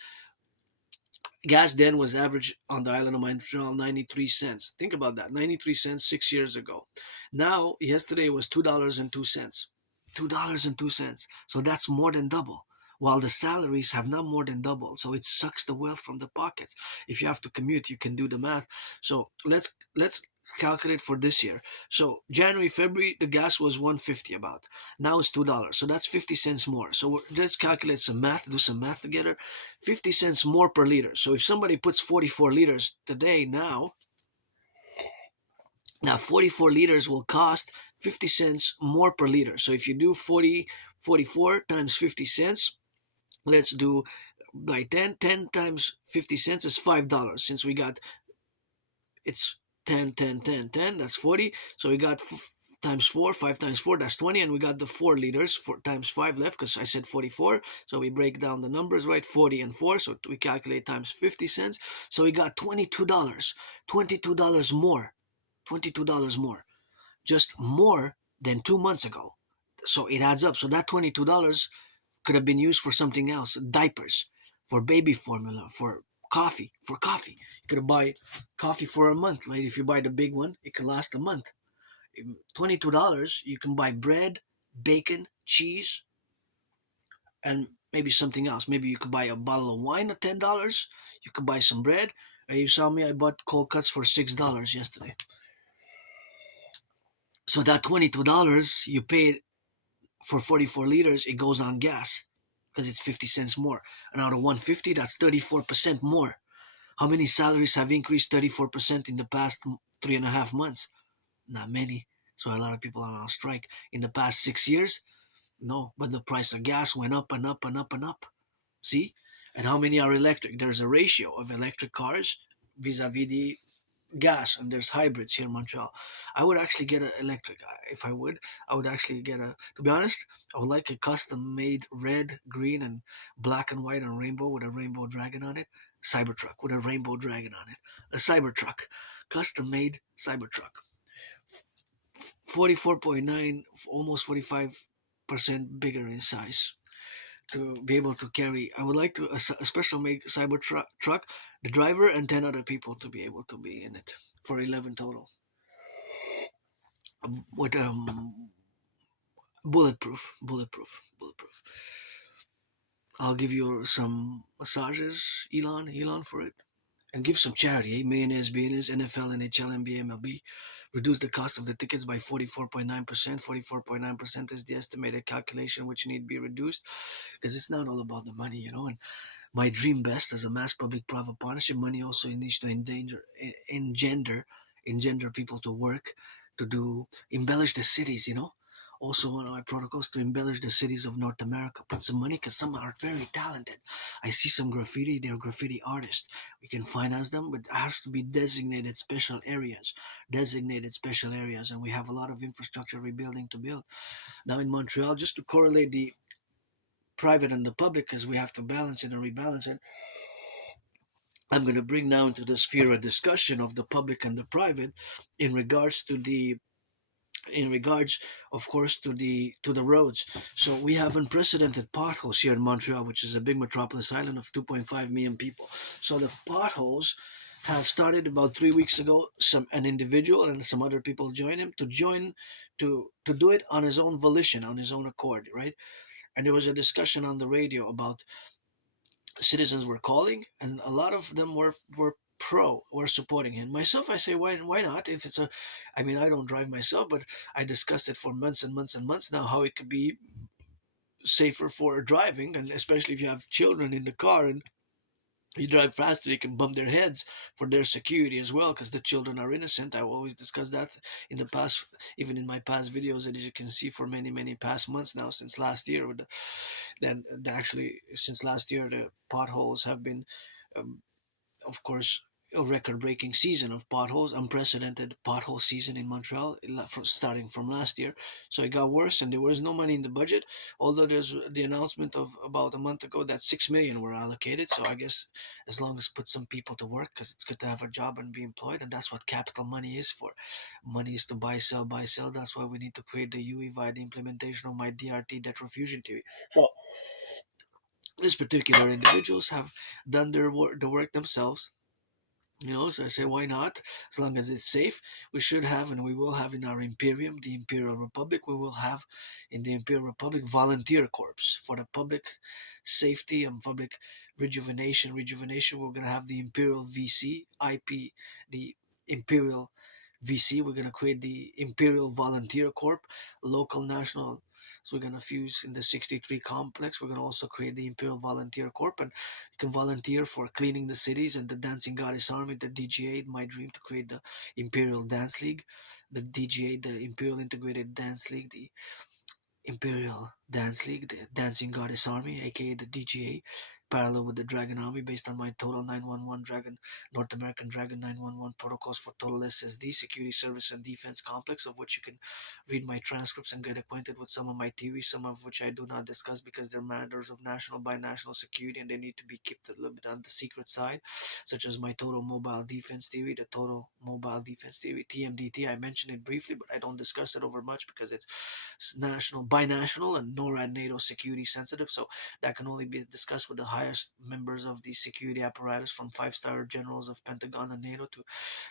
gas then was average on the island of Montreal 93 cents. Think about that, 93 cents 6 years ago. Now, yesterday was $2.02. $2.02. So that's more than double. While the salaries have not more than doubled. So it sucks the wealth from the pockets. If you have to commute, you can do the math. So let's calculate for this year. So January, February, the gas was 150 about. Now it's $2. So that's 50 cents more. So let's calculate some math, do some math together. 50 cents more per liter. So if somebody puts 44 liters today now 44 liters will cost 50 cents more per liter. So if you do 44 times 50 cents, let's do by 10 times 50 cents is $5. Since we got it's 10, 10, 10, 10, that's 40. So we got times 4, 5 times 4, that's 20, and we got the 4 liters, 4 times 5 left, because I said 44, so we break down the numbers, right, 40 and 4, so we calculate times 50 cents, so we got $22 more, $22 more, just more than 2 months ago. So it adds up. So that $22 could have been used for something else: diapers, for baby formula, for coffee. For coffee, you could buy coffee for a month. Right? If you buy the big one, it could last a month. $22, you can buy bread, bacon, cheese, and maybe something else. Maybe you could buy a bottle of wine at $10. You could buy some bread. You saw me, I bought cold cuts for $6 yesterday. So that $22 you paid for 44 liters, it goes on gas because it's 50 cents more. And out of 150, that's 34% more. How many salaries have increased 34% in the past 3.5 months? Not many. So a lot of people are on strike. In the past 6 years, no. But the price of gas went up and up and up and up. See? And how many are electric? There's a ratio of electric cars vis-a-vis the gas, and there's hybrids here in Montreal. I would actually get an electric. If I would actually get a, to be honest, I would like a custom made red, green, and black and white and rainbow with a rainbow dragon on it. Cybertruck with a rainbow dragon on it. A Cybertruck. Custom made Cybertruck. 44.9, almost 45% bigger in size to be able to carry. I would like to a special make Cybertruck, the driver and 10 other people to be able to be in it for 11 total. With bulletproof. I'll give you some massages, Elon for it, and give some charity. Mayonnaise, BNS, NFL, NHL, NBA, MLB. Reduce the cost of the tickets by 44.9%. 44.9% is the estimated calculation which need to be reduced, because it's not all about the money, And my dream best as a mass public-private partnership, money also needs to engender people to work, to do embellish the cities, Also, one of my protocols to embellish the cities of North America. Put some money, because some are very talented. I see some graffiti; they're graffiti artists. We can finance them, but it has to be designated special areas. And we have a lot of infrastructure rebuilding to build. Now in Montreal, just to correlate the private and the public, because we have to balance it and rebalance it. I'm going to bring now into the sphere a discussion of the public and the private in regards to the in regards of course to the roads. So we have unprecedented potholes here in Montreal, which is a big metropolis island of 2.5 million people. So the potholes have started about 3 weeks ago. An individual and some other people joined him to do it on his own volition, on his own accord, right? And there was a discussion on the radio about citizens were calling, and a lot of them were supporting him. Myself, I say, why not? If it's a, I mean, I don't drive myself, but I discussed it for months and months and months now, how it could be safer for driving, and especially if you have children in the car and you drive faster, you can bump their heads for their security as well, because the children are innocent. I will always discuss that in the past, even in my past videos, and as you can see, for many past months now, since last year. Actually, since last year, the potholes have been, um, of course, a record-breaking season of potholes, unprecedented pothole season in Montreal, starting from last year. So it got worse, and there was no money in the budget. Although there's the announcement of about a month ago that 6 million were allocated. So I guess as long as put some people to work, because it's good to have a job and be employed, and that's what capital money is for. Money is to buy, sell, buy, sell. That's why we need to create the UE via the implementation of my DRT, debt refusion theory. So these particular individuals have done the work themselves. So I say, why not? As long as it's safe, we should have, and we will have in our Imperium, the Imperial Republic, we will have in the Imperial Republic volunteer corps for the public safety and public rejuvenation. We're going to have the Imperial VC, the Imperial VC. We're going to create the Imperial Volunteer Corps, local, national. So we're going to fuse in the 63 complex. We're going to also create the Imperial Volunteer Corps, and you can volunteer for cleaning the cities and the Dancing Goddess Army, the DGA. My dream to create the Imperial Dance League, the DGA, the Imperial Integrated Dance League, the Imperial Dance League, the Dancing Goddess Army, aka the DGA. parallel with the Dragon Army based on my Total 911 Dragon, North American Dragon 911 protocols for Total SSD, Security Service and Defense Complex, of which you can read my transcripts and get acquainted with some of my theories, some of which I do not discuss because they're matters of national binational security and they need to be kept a little bit on the secret side, such as my Total Mobile Defense Theory, the Total Mobile Defense Theory, TMDT. I mentioned it briefly, but I don't discuss it over much because it's national, binational, and NORAD NATO security sensitive. So that can only be discussed with the highest members of the security apparatus, from five-star generals of Pentagon and NATO to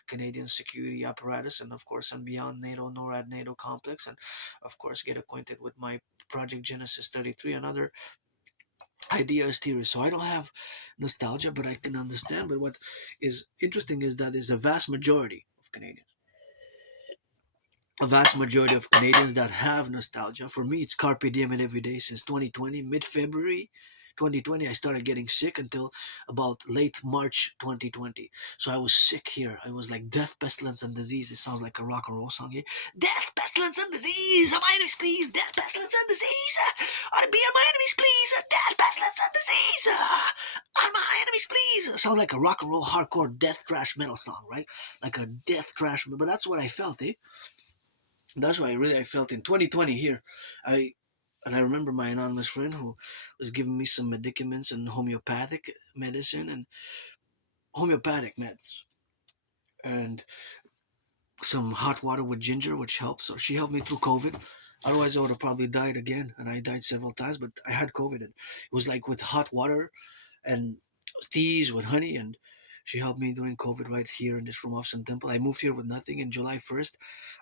Canadian security apparatus, and of course, and beyond NATO, NORAD NATO complex, and of course, get acquainted with my Project Genesis 33 and other ideas theories. So I don't have nostalgia, but I can understand. But what is interesting is that is a vast majority of Canadians, that have nostalgia. For me, it's carpe diem and every day since 2020, mid-February 2020. I started getting sick until about late March 2020. So I was sick here. I was like death, pestilence, and disease. It sounds like a rock and roll song. Yeah? Death, pestilence, and disease. Are my enemies, please. Death, pestilence, and disease. Are be my enemies, please. Death, pestilence, and disease. Are my enemies, please. Sounds like a rock and roll, hardcore, death thrash metal song, right? Like a death thrash. But that's what I felt, eh? That's why I felt in 2020 here. I and I remember my anonymous friend who was giving me some medicaments and homeopathic medicine and homeopathic meds and some hot water with ginger, which helps. So she helped me through COVID. Otherwise, I would have probably died again, and I died several times. But I had COVID, and it was like with hot water and teas with honey, and she helped me during COVID right here in this room off Sun Temple. I moved here with nothing. In July 1st,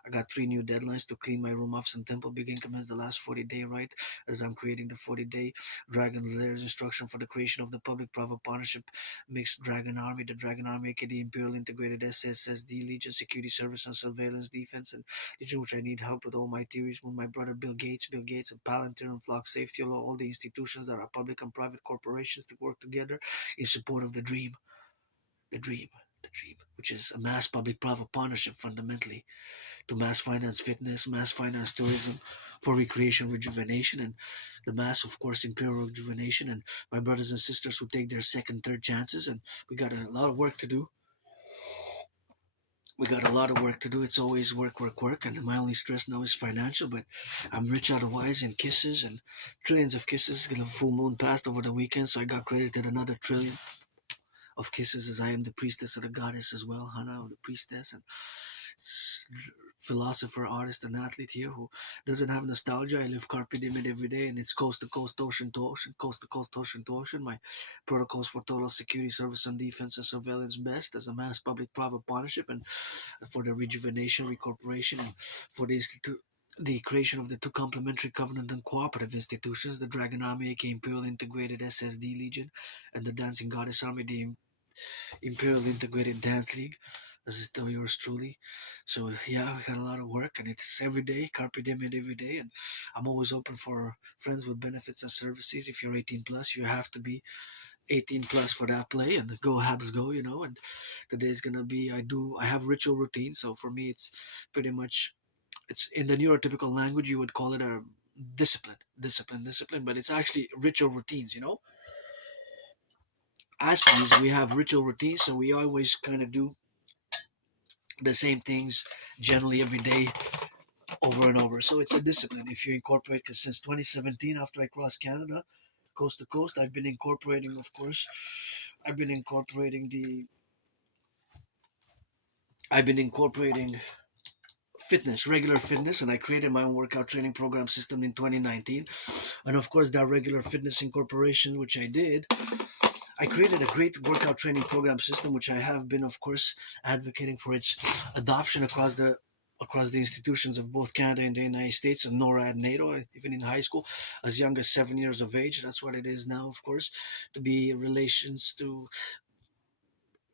I got 3 new deadlines to clean my room off Sun Temple. Begin commence the last 40-day right as I'm creating the 40-day Dragon Layers instruction for the creation of the public-private partnership mixed Dragon Army, the Dragon Army, aka the Imperial Integrated SSSD, Legion Security Service and Surveillance Defense, and Legion, which I need help with all my theories with my brother Bill Gates, and Palantir and Flock Safety Law, all the institutions that are public and private corporations to work together in support of the dream, the dream, the dream, which is a mass public-private partnership fundamentally to mass finance fitness, mass finance tourism for recreation, rejuvenation, and the mass, of course, imperial rejuvenation. And my brothers and sisters who take their second, third chances, and we got a lot of work to do. We got a lot of work to do. It's always work, work, work, and my only stress now is financial. But I'm rich otherwise in kisses and trillions of kisses. The full moon passed over the weekend, so I got credited another trillion of kisses, as I am the priestess of the goddess as well, Hana, the priestess, and philosopher, artist, and athlete here who doesn't have nostalgia. I live carpe diem every day, and it's coast to coast, ocean to ocean, coast to coast, ocean to ocean. My protocols for total security, service, and defense and surveillance best as a mass public-private partnership, and for the rejuvenation, recorporation, and for the creation of the two complementary covenant and cooperative institutions, the Dragon Army, aka Imperial Integrated SSD Legion, and the Dancing Goddess Army, the Imperial Integrated Dance League. This is still yours truly. So yeah, we got a lot of work, and it's every day, carpe diem it every day. And I'm always open for friends with benefits and services. If you're 18 plus, you have to be 18 plus for that play, and go Habs go, you know. And today's gonna be I have ritual routine. So for me, it's pretty much, it's in the neurotypical language you would call it a discipline, but it's actually ritual routines, you know. Aspies, we have ritual routines, so we always kind of do the same things generally every day over and over. So it's a discipline if you incorporate, because since 2017, after I crossed Canada coast to coast, I've been incorporating, of course, I've been incorporating the I've been incorporating fitness, regular fitness, and I created my own workout training program system in 2019. And of course, that regular fitness incorporation, which I did, I created a great workout training program system, which I have been, of course, advocating for its adoption across the institutions of both Canada and the United States, and NORAD NATO, even in high school, as young as 7 years of age. That's what it is now, of course, to be relations to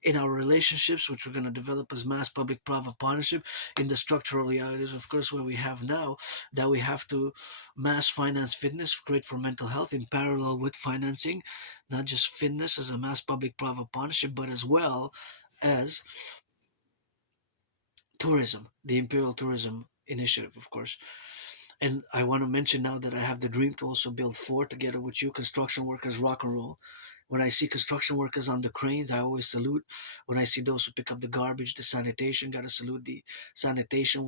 in our relationships, which we're going to develop as mass public-private partnership, in the structural realities, of course, where we have now, that we have to mass finance fitness, great for mental health, in parallel with financing, not just fitness as a mass public-private partnership, but as well as tourism, the Imperial Tourism Initiative, of course. And I want to mention now that I have the dream to also build four together with you, construction workers, Rock&Roll, When I see construction workers on the cranes, I always salute. When I see those who pick up the garbage, the sanitation, gotta salute the sanitation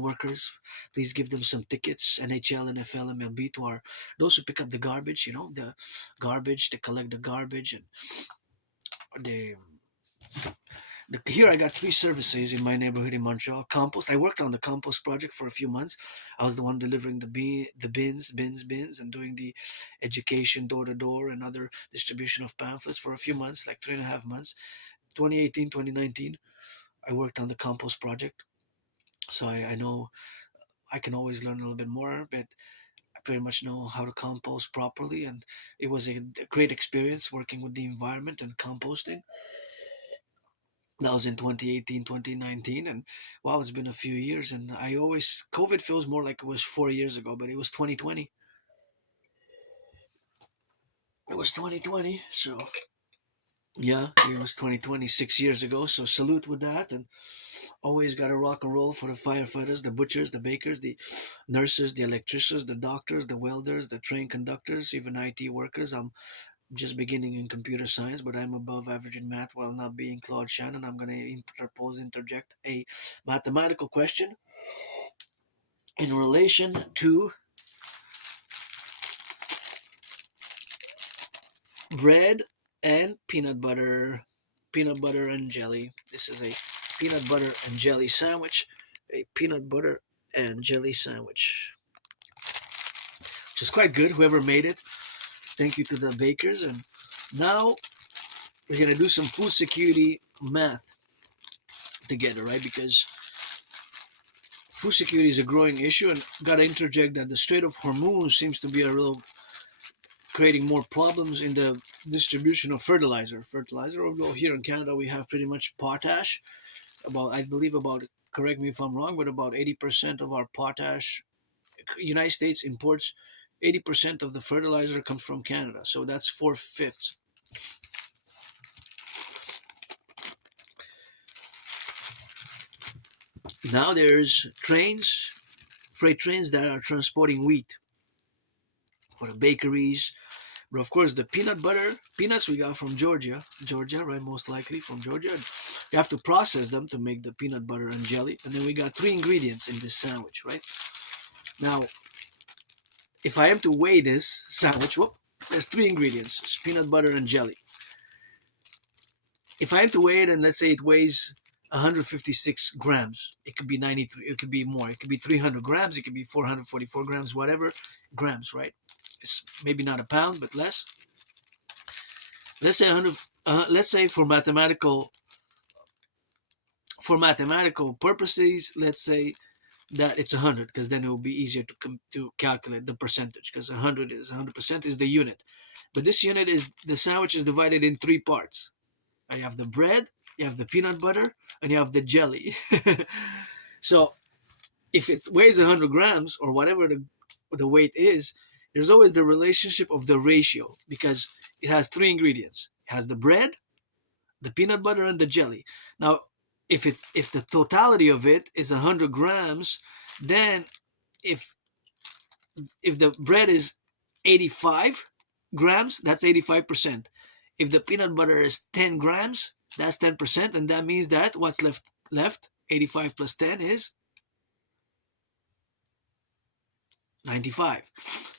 workers. Please give them some tickets. NHL, NFL, MLB to our those who pick up the garbage. The garbage. They collect the garbage and they. Here I got 3 services in my neighborhood in Montreal. Compost. I worked on the compost project for a few months. I was the one delivering the bins, and doing the education door to door and other distribution of pamphlets for a few months, like 3.5 months. 2018, 2019, I worked on the compost project. So I know I can always learn a little bit more, but I pretty much know how to compost properly. And it was a great experience working with the environment and composting. That was in 2018, 2019, and wow, it's been a few years. And COVID feels more like it was 4 years ago, but it was 2020. It was 2020, so yeah, it was 2020, 6 years ago. So salute with that, and always got to rock and roll for the firefighters, the butchers, the bakers, the nurses, the electricians, the doctors, the welders, the train conductors, even IT workers. I'm just beginning in computer science, but I'm above average in math while not being Claude Shannon. I'm going to interject a mathematical question in relation to bread and peanut butter. Peanut butter and jelly. This is a peanut butter and jelly sandwich. A peanut butter and jelly sandwich, which is quite good. Whoever made it, thank you to the bakers. And now we're going to do some food security math together, right? Because food security is a growing issue, and gotta interject that the Strait of Hormuz seems to be a little creating more problems in the distribution of fertilizer. Although here in Canada we have pretty much potash. I believe about, correct me if I'm wrong, but about 80% of our potash, United States imports 80% of the fertilizer comes from Canada. So that's 4/5. Now there's freight trains that are transporting wheat for the bakeries. But of course, the peanuts we got from Georgia, right? Most likely from Georgia. You have to process them to make the peanut butter and jelly. And then we got 3 ingredients in this sandwich, right? Now, if I am to weigh this sandwich, there's 3 ingredients. It's peanut butter and jelly. If I am to weigh it, and let's say it weighs 156 grams, it could be 93, it could be more, it could be 300 grams, it could be 444 grams, whatever grams, right? It's maybe not a pound, but less. Let's say 100. Let's say for mathematical purposes, let's say that it's 100, because then it will be easier to calculate the percentage, because 100% is the unit. But this unit is, the sandwich is divided in 3 parts. You have the bread, you have the peanut butter, and you have the jelly. So if it weighs 100 grams or whatever the weight is, there's always the relationship of the ratio, because it has 3 ingredients. It has the bread, the peanut butter, and the jelly. Now, if the totality of it is 100 grams, then if the bread is 85 grams, that's 85%. If the peanut butter is 10 grams, that's 10%, and that means that what's left 85 plus 10 is 95.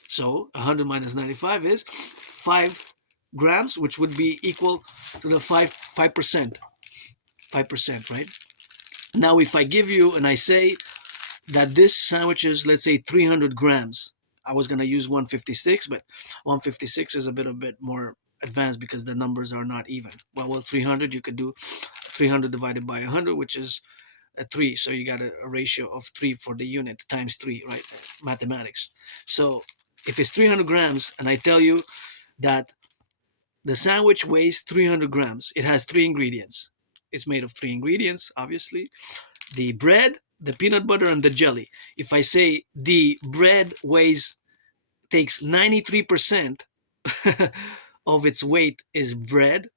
So 100 minus 95 is 5 grams, which would be equal to the 5%. 5%, right? Now, if I give you and I say that this sandwich is, let's say, 300 grams, I was going to use 156, but 156 is a bit more advanced because the numbers are not even. Well, 300, you could do 300 divided by 100, which is 3. So you got a ratio of 3 for the unit times 3, right? Mathematics. So if it's 300 grams and I tell you that the sandwich weighs 300 grams, it has 3 ingredients. It's made of 3 ingredients, obviously. The bread, the peanut butter, and the jelly. If I say the bread takes 93% of its weight is bread,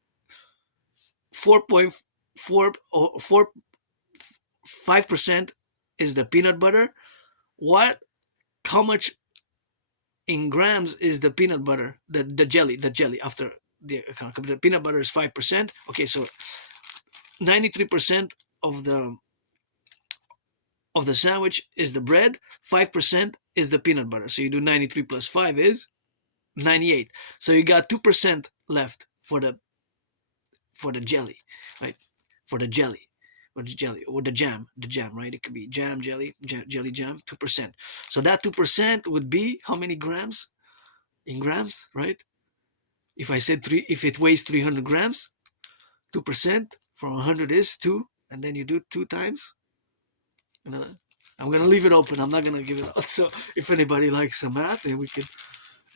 4.5% is the peanut butter. How much in grams is the peanut butter, the jelly after the peanut butter is 5%. Okay, so 93% of the sandwich is the bread, 5% is the peanut butter. So you do 93 plus 5 is 98. So you got 2% left for the jelly, right? For the jelly. Or the jam, right? It could be jam, jelly, jelly jam, 2%. So that 2% would be how many grams? In grams, right? If I said if it weighs 300 grams, 2% from 100 is 2, and then you do 2 times. I'm gonna leave it open. I'm not gonna give it out. So if anybody likes some math, then we could,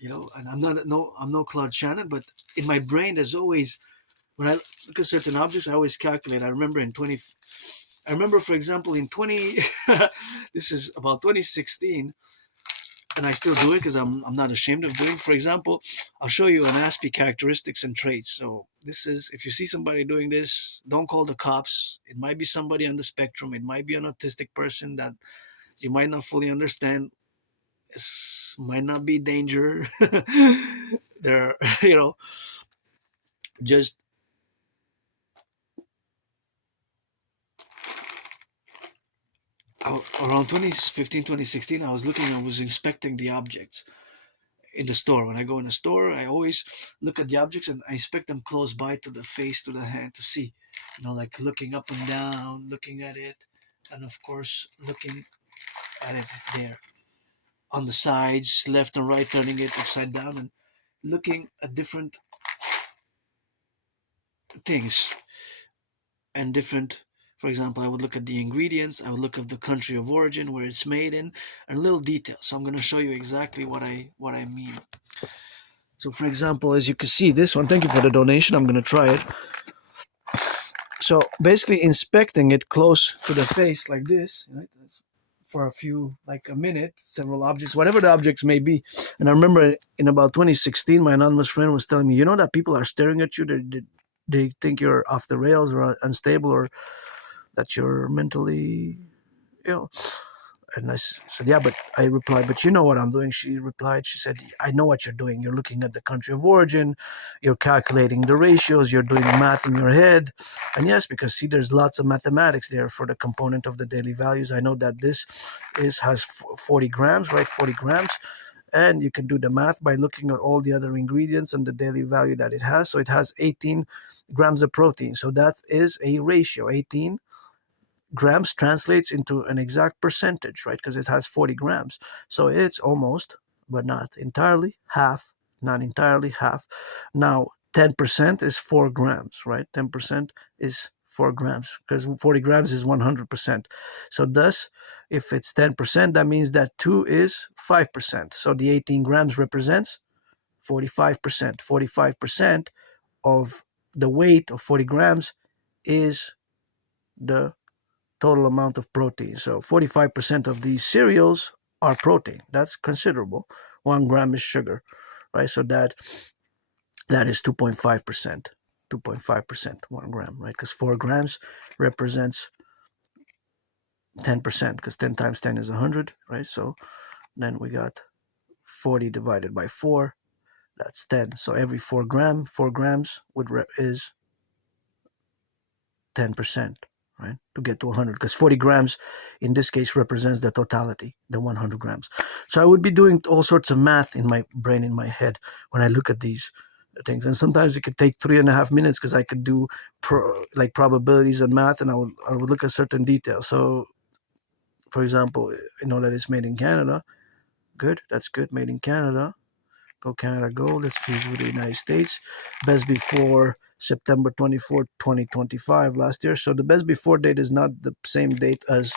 And I'm no Claude Shannon, but in my brain, there's always, when I look at certain objects, I always calculate. I remember, for example, in 20, this is about 2016, and I still do it because I'm not ashamed of doing. For example, I'll show you an Aspie characteristics and traits. So this is, if you see somebody doing this, don't call the cops. It might be somebody on the spectrum. It might be an autistic person that you might not fully understand. This might not be danger. There, just around 2015, 2016, I was inspecting the objects in the store. When I go in the store, I always look at the objects and I inspect them close by to the face, to the hand, to see, like looking up and down, looking at it, and of course looking at it there on the sides, left and right, turning it upside down and looking at different things and different. For example, I would look at the ingredients, I would look at the country of origin, where it's made in, and little details. So I'm going to show you exactly what I mean. So for example, as you can see, this one, thank you for the donation, I'm going to try it. So basically inspecting it close to the face like this, right? For a few, like a minute, several objects, whatever the objects may be. And I remember in about 2016, my anonymous friend was telling me, that people are staring at you, they think you're off the rails or unstable or that you're mentally ill. And I said, yeah, but I replied, but you know what I'm doing? She replied, she said, I know what you're doing. You're looking at the country of origin, you're calculating the ratios, you're doing math in your head. And yes, because see, there's lots of mathematics there for the component of the daily values. I know that this has 40 grams, right? 40 grams. And you can do the math by looking at all the other ingredients and the daily value that it has. So it has 18 grams of protein. So that is a ratio. 18 grams translates into an exact percentage, right? Because it has 40 grams. So it's almost, but not entirely, half, not entirely, half. Now, 10% is 4 grams, right? 10% is 4 grams because 40 grams is 100%. So thus, if it's 10%, that means that 2 is 5%. So the 18 grams represents 45%. 45% of the weight of 40 grams is the total amount of protein. So 45% of these cereals are protein. That's considerable. 1 gram is sugar, right? So that is 2.5%. 2.5%, 1 gram, right? Because 4 grams represents 10%, because 10 times 10 is 100, right? So then we got 40 divided by 4, that's 10. So every 4 grams is 10%, right? To get to 100, because 40 grams in this case represents the totality, the 100 grams. So I would be doing all sorts of math in my brain, in my head, when I look at these things. And sometimes it could take 3.5 minutes because I could do probabilities and math, and I would look at certain details. So for example, that it's made in Canada. Good, that's good, made in Canada. Go Canada, go. Let's fuse with the United States. Best before September 24, 2025, last year. So the best before date is not the same date as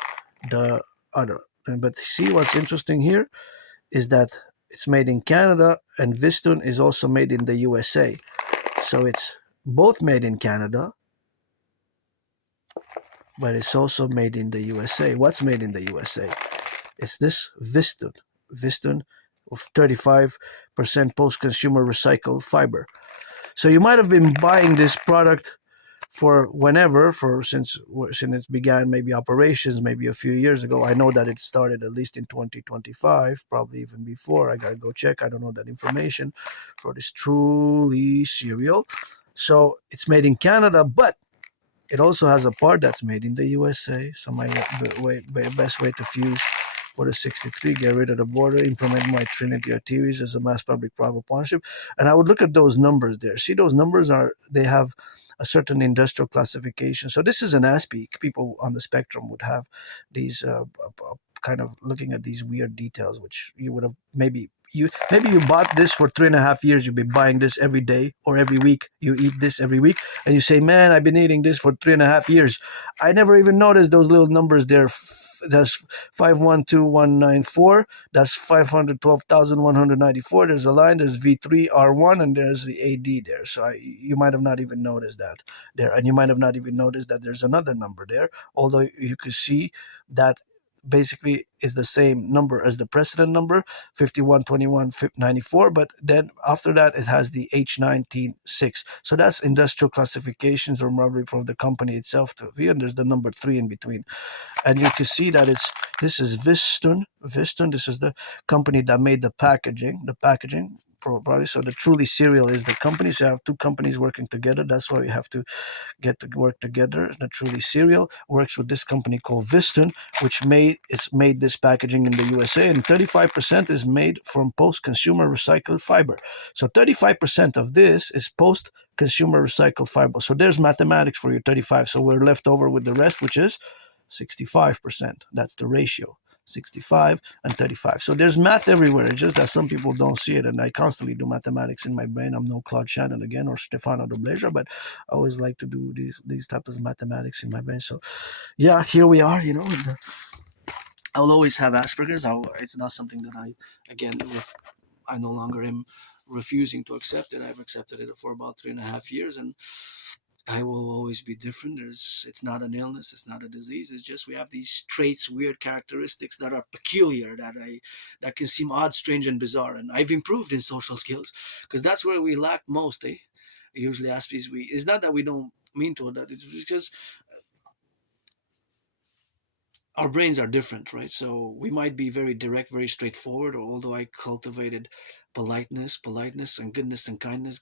the other. But see, what's interesting here is that it's made in Canada, and Vistun is also made in the USA. So it's both made in Canada, but it's also made in the USA. What's made in the USA? It's this Vistun of 35% post-consumer recycled fiber. So you might have been buying this product for whenever, since it began, maybe operations, maybe a few years ago. I know that it started at least in 2025, probably even before. I gotta go check. I don't know that information for this truly cereal. So it's made in Canada, but it also has a part that's made in the USA. So my best way to fuse for the 63, get rid of the border, implement my Trinity Arteries as a mass public-private partnership. And I would look at those numbers there. See, those numbers they have a certain industrial classification. So this is an Aspie. People on the spectrum would have these kind of looking at these weird details, which you would have maybe you bought this for 3.5 years. You've been buying this every day or every week. You eat this every week, and you say, "Man, I've been eating this for 3.5 years. I never even noticed those little numbers there." That's 512194. That's 512,194. There's a line. There's V3R1, and there's the AD there. So you might have not even noticed that there, and you might have not even noticed that there's another number there. Although you could see that basically is the same number as the precedent number, 512194, but then after that it has the H196. So that's industrial classifications, or probably from the company itself to be, and there's the number 3 in between. And you can see that this is Viston. This is the company that made the packaging probably. So the Truly cereal is the company. So you have two companies working together. That's why we have to get to work together. The Truly cereal works with this company called Viston, which made this packaging in the USA, and 35% is made from post-consumer recycled fiber. So 35% of this is post-consumer recycled fiber. So there's mathematics for your 35. So we're left over with the rest, which is 65%. That's the ratio. 65 and 35. So there's math everywhere. It's just that some people don't see it, and I constantly do mathematics in my brain. I'm no Claude Shannon again or Stefano Dobleja, but I always like to do these types of mathematics in my brain. So yeah, here we are. I will always have Asperger's. It's not something that I no longer am refusing to accept it. I've accepted it for about 3.5 years, and I will always be different. It's not an illness. It's not a disease. It's just we have these traits, weird characteristics that are peculiar, that can seem odd, strange, and bizarre. And I've improved in social skills because that's where we lack most. Usually, Aspies, it's not that we don't mean to, that it's because our brains are different, right? So we might be very direct, very straightforward. Or although I cultivated politeness, and goodness and kindness,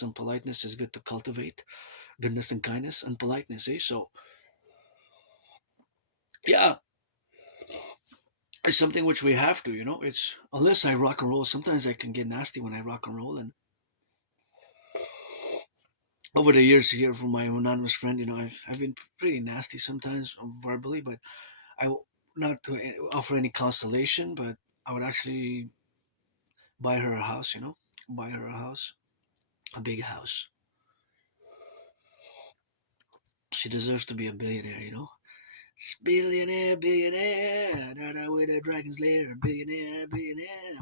and politeness is good to cultivate. Goodness and kindness and politeness, So yeah, it's something which we have to, It's unless I rock and roll. Sometimes I can get nasty when I rock and roll, and over the years here from my anonymous friend, I've been pretty nasty sometimes verbally, but not to offer any consolation, but I would actually buy her a house, buy her a house, a big house. She deserves to be a billionaire. Billionaire, da with a dragon's lair, billionaire,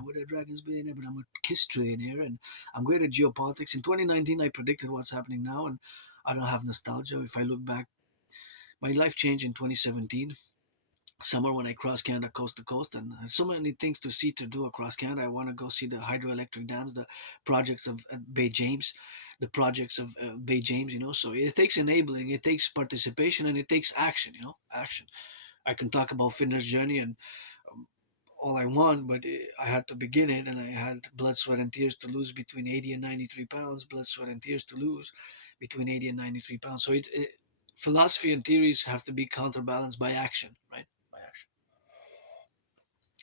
with a dragon's billionaire, but I'm a kiss trillionaire, and I'm great at geopolitics. In 2019, I predicted what's happening now, and I don't have nostalgia. If I look back, my life changed in 2017, summer when I crossed Canada coast to coast, and so many things to see, to do across Canada. I want to go see the hydroelectric dams, the projects of Bay James, Bay James, So it takes enabling, it takes participation, and it takes action, action. I can talk about fitness journey and um, all I want, but I had to begin it, and I had blood, sweat, and tears to lose between 80 and 93 pounds. Blood, sweat, and tears to lose between 80 and 93 pounds. So philosophy and theories have to be counterbalanced by action, right? By action.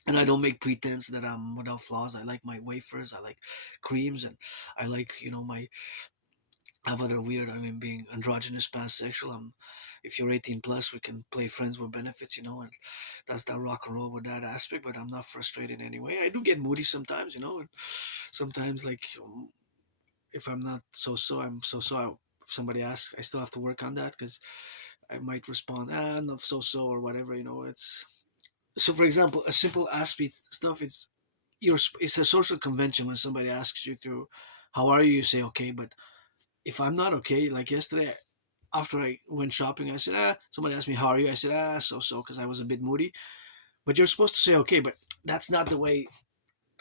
And I don't make pretense that I'm without flaws. I like my wafers. I like creams, and I like my I have other weird. I mean, being androgynous, pansexual. If you're 18 plus, we can play friends with benefits, and that's that rock and roll with that aspect. But I'm not frustrated anyway. I do get moody sometimes, and sometimes like if I'm not I'm so. If somebody asks, I still have to work on that because I might respond, I'm not so or whatever. It's so. For example, a simple Aspie stuff. It's a social convention when somebody asks you to, how are you? You say okay, but if I'm not okay, like yesterday, after I went shopping, I said, somebody asked me, how are you? I said, so, because I was a bit moody. But you're supposed to say, okay, but that's not the way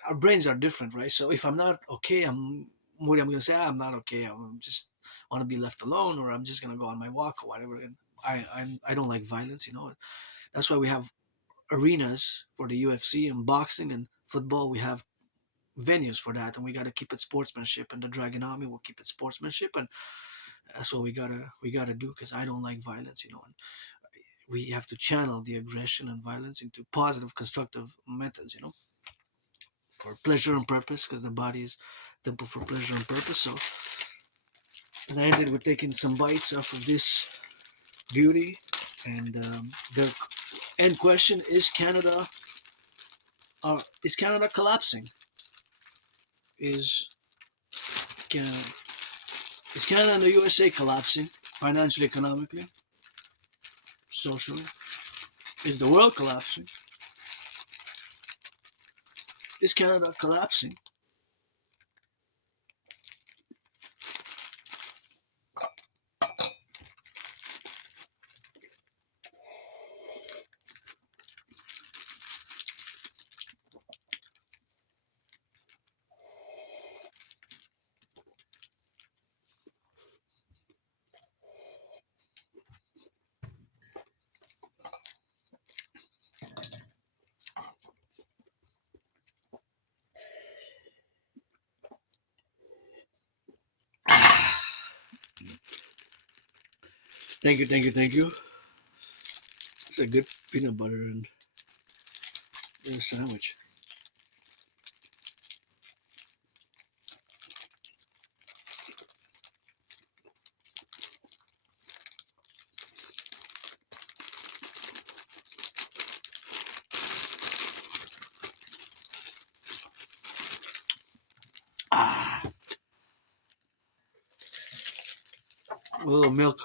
our brains are different, right? So if I'm not okay, I'm moody, I'm gonna say, I'm not okay. I'm just want to be left alone, or I'm just gonna go on my walk or whatever. And I don't like violence, you know. That's why we have arenas for the UFC and boxing and football. We have venues for that, and we got to keep it sportsmanship. And the Dragon Army will keep it sportsmanship, and that's what we gotta do. Because I don't like violence, you know. And we have to channel the aggression and violence into positive, constructive methods, you know, for pleasure and purpose. Because the body is temple for pleasure and purpose. So, and I ended with taking some bites off of this beauty, and the end question is is Canada collapsing? Is Canada, is Canada and the USA collapsing financially, economically, socially? Is the world collapsing? Is Canada collapsing? Thank you, thank you, thank you. It's a good peanut butter and a sandwich. Ah, a little milk.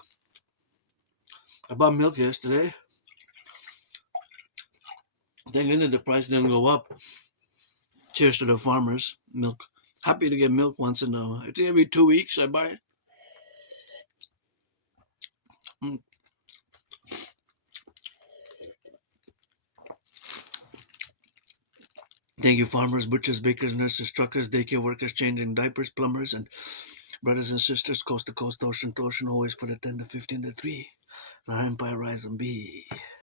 I bought milk yesterday. Thank goodness the price didn't go up. Cheers to the farmers. Milk. Happy to get milk once in a, I think every 2 weeks I buy it. Mm. Thank you, farmers, butchers, bakers, nurses, truckers, daycare workers, changing diapers, plumbers, and brothers and sisters, coast to coast, ocean to ocean, always for the 10, the 15, the 3. Let our empire rise and be.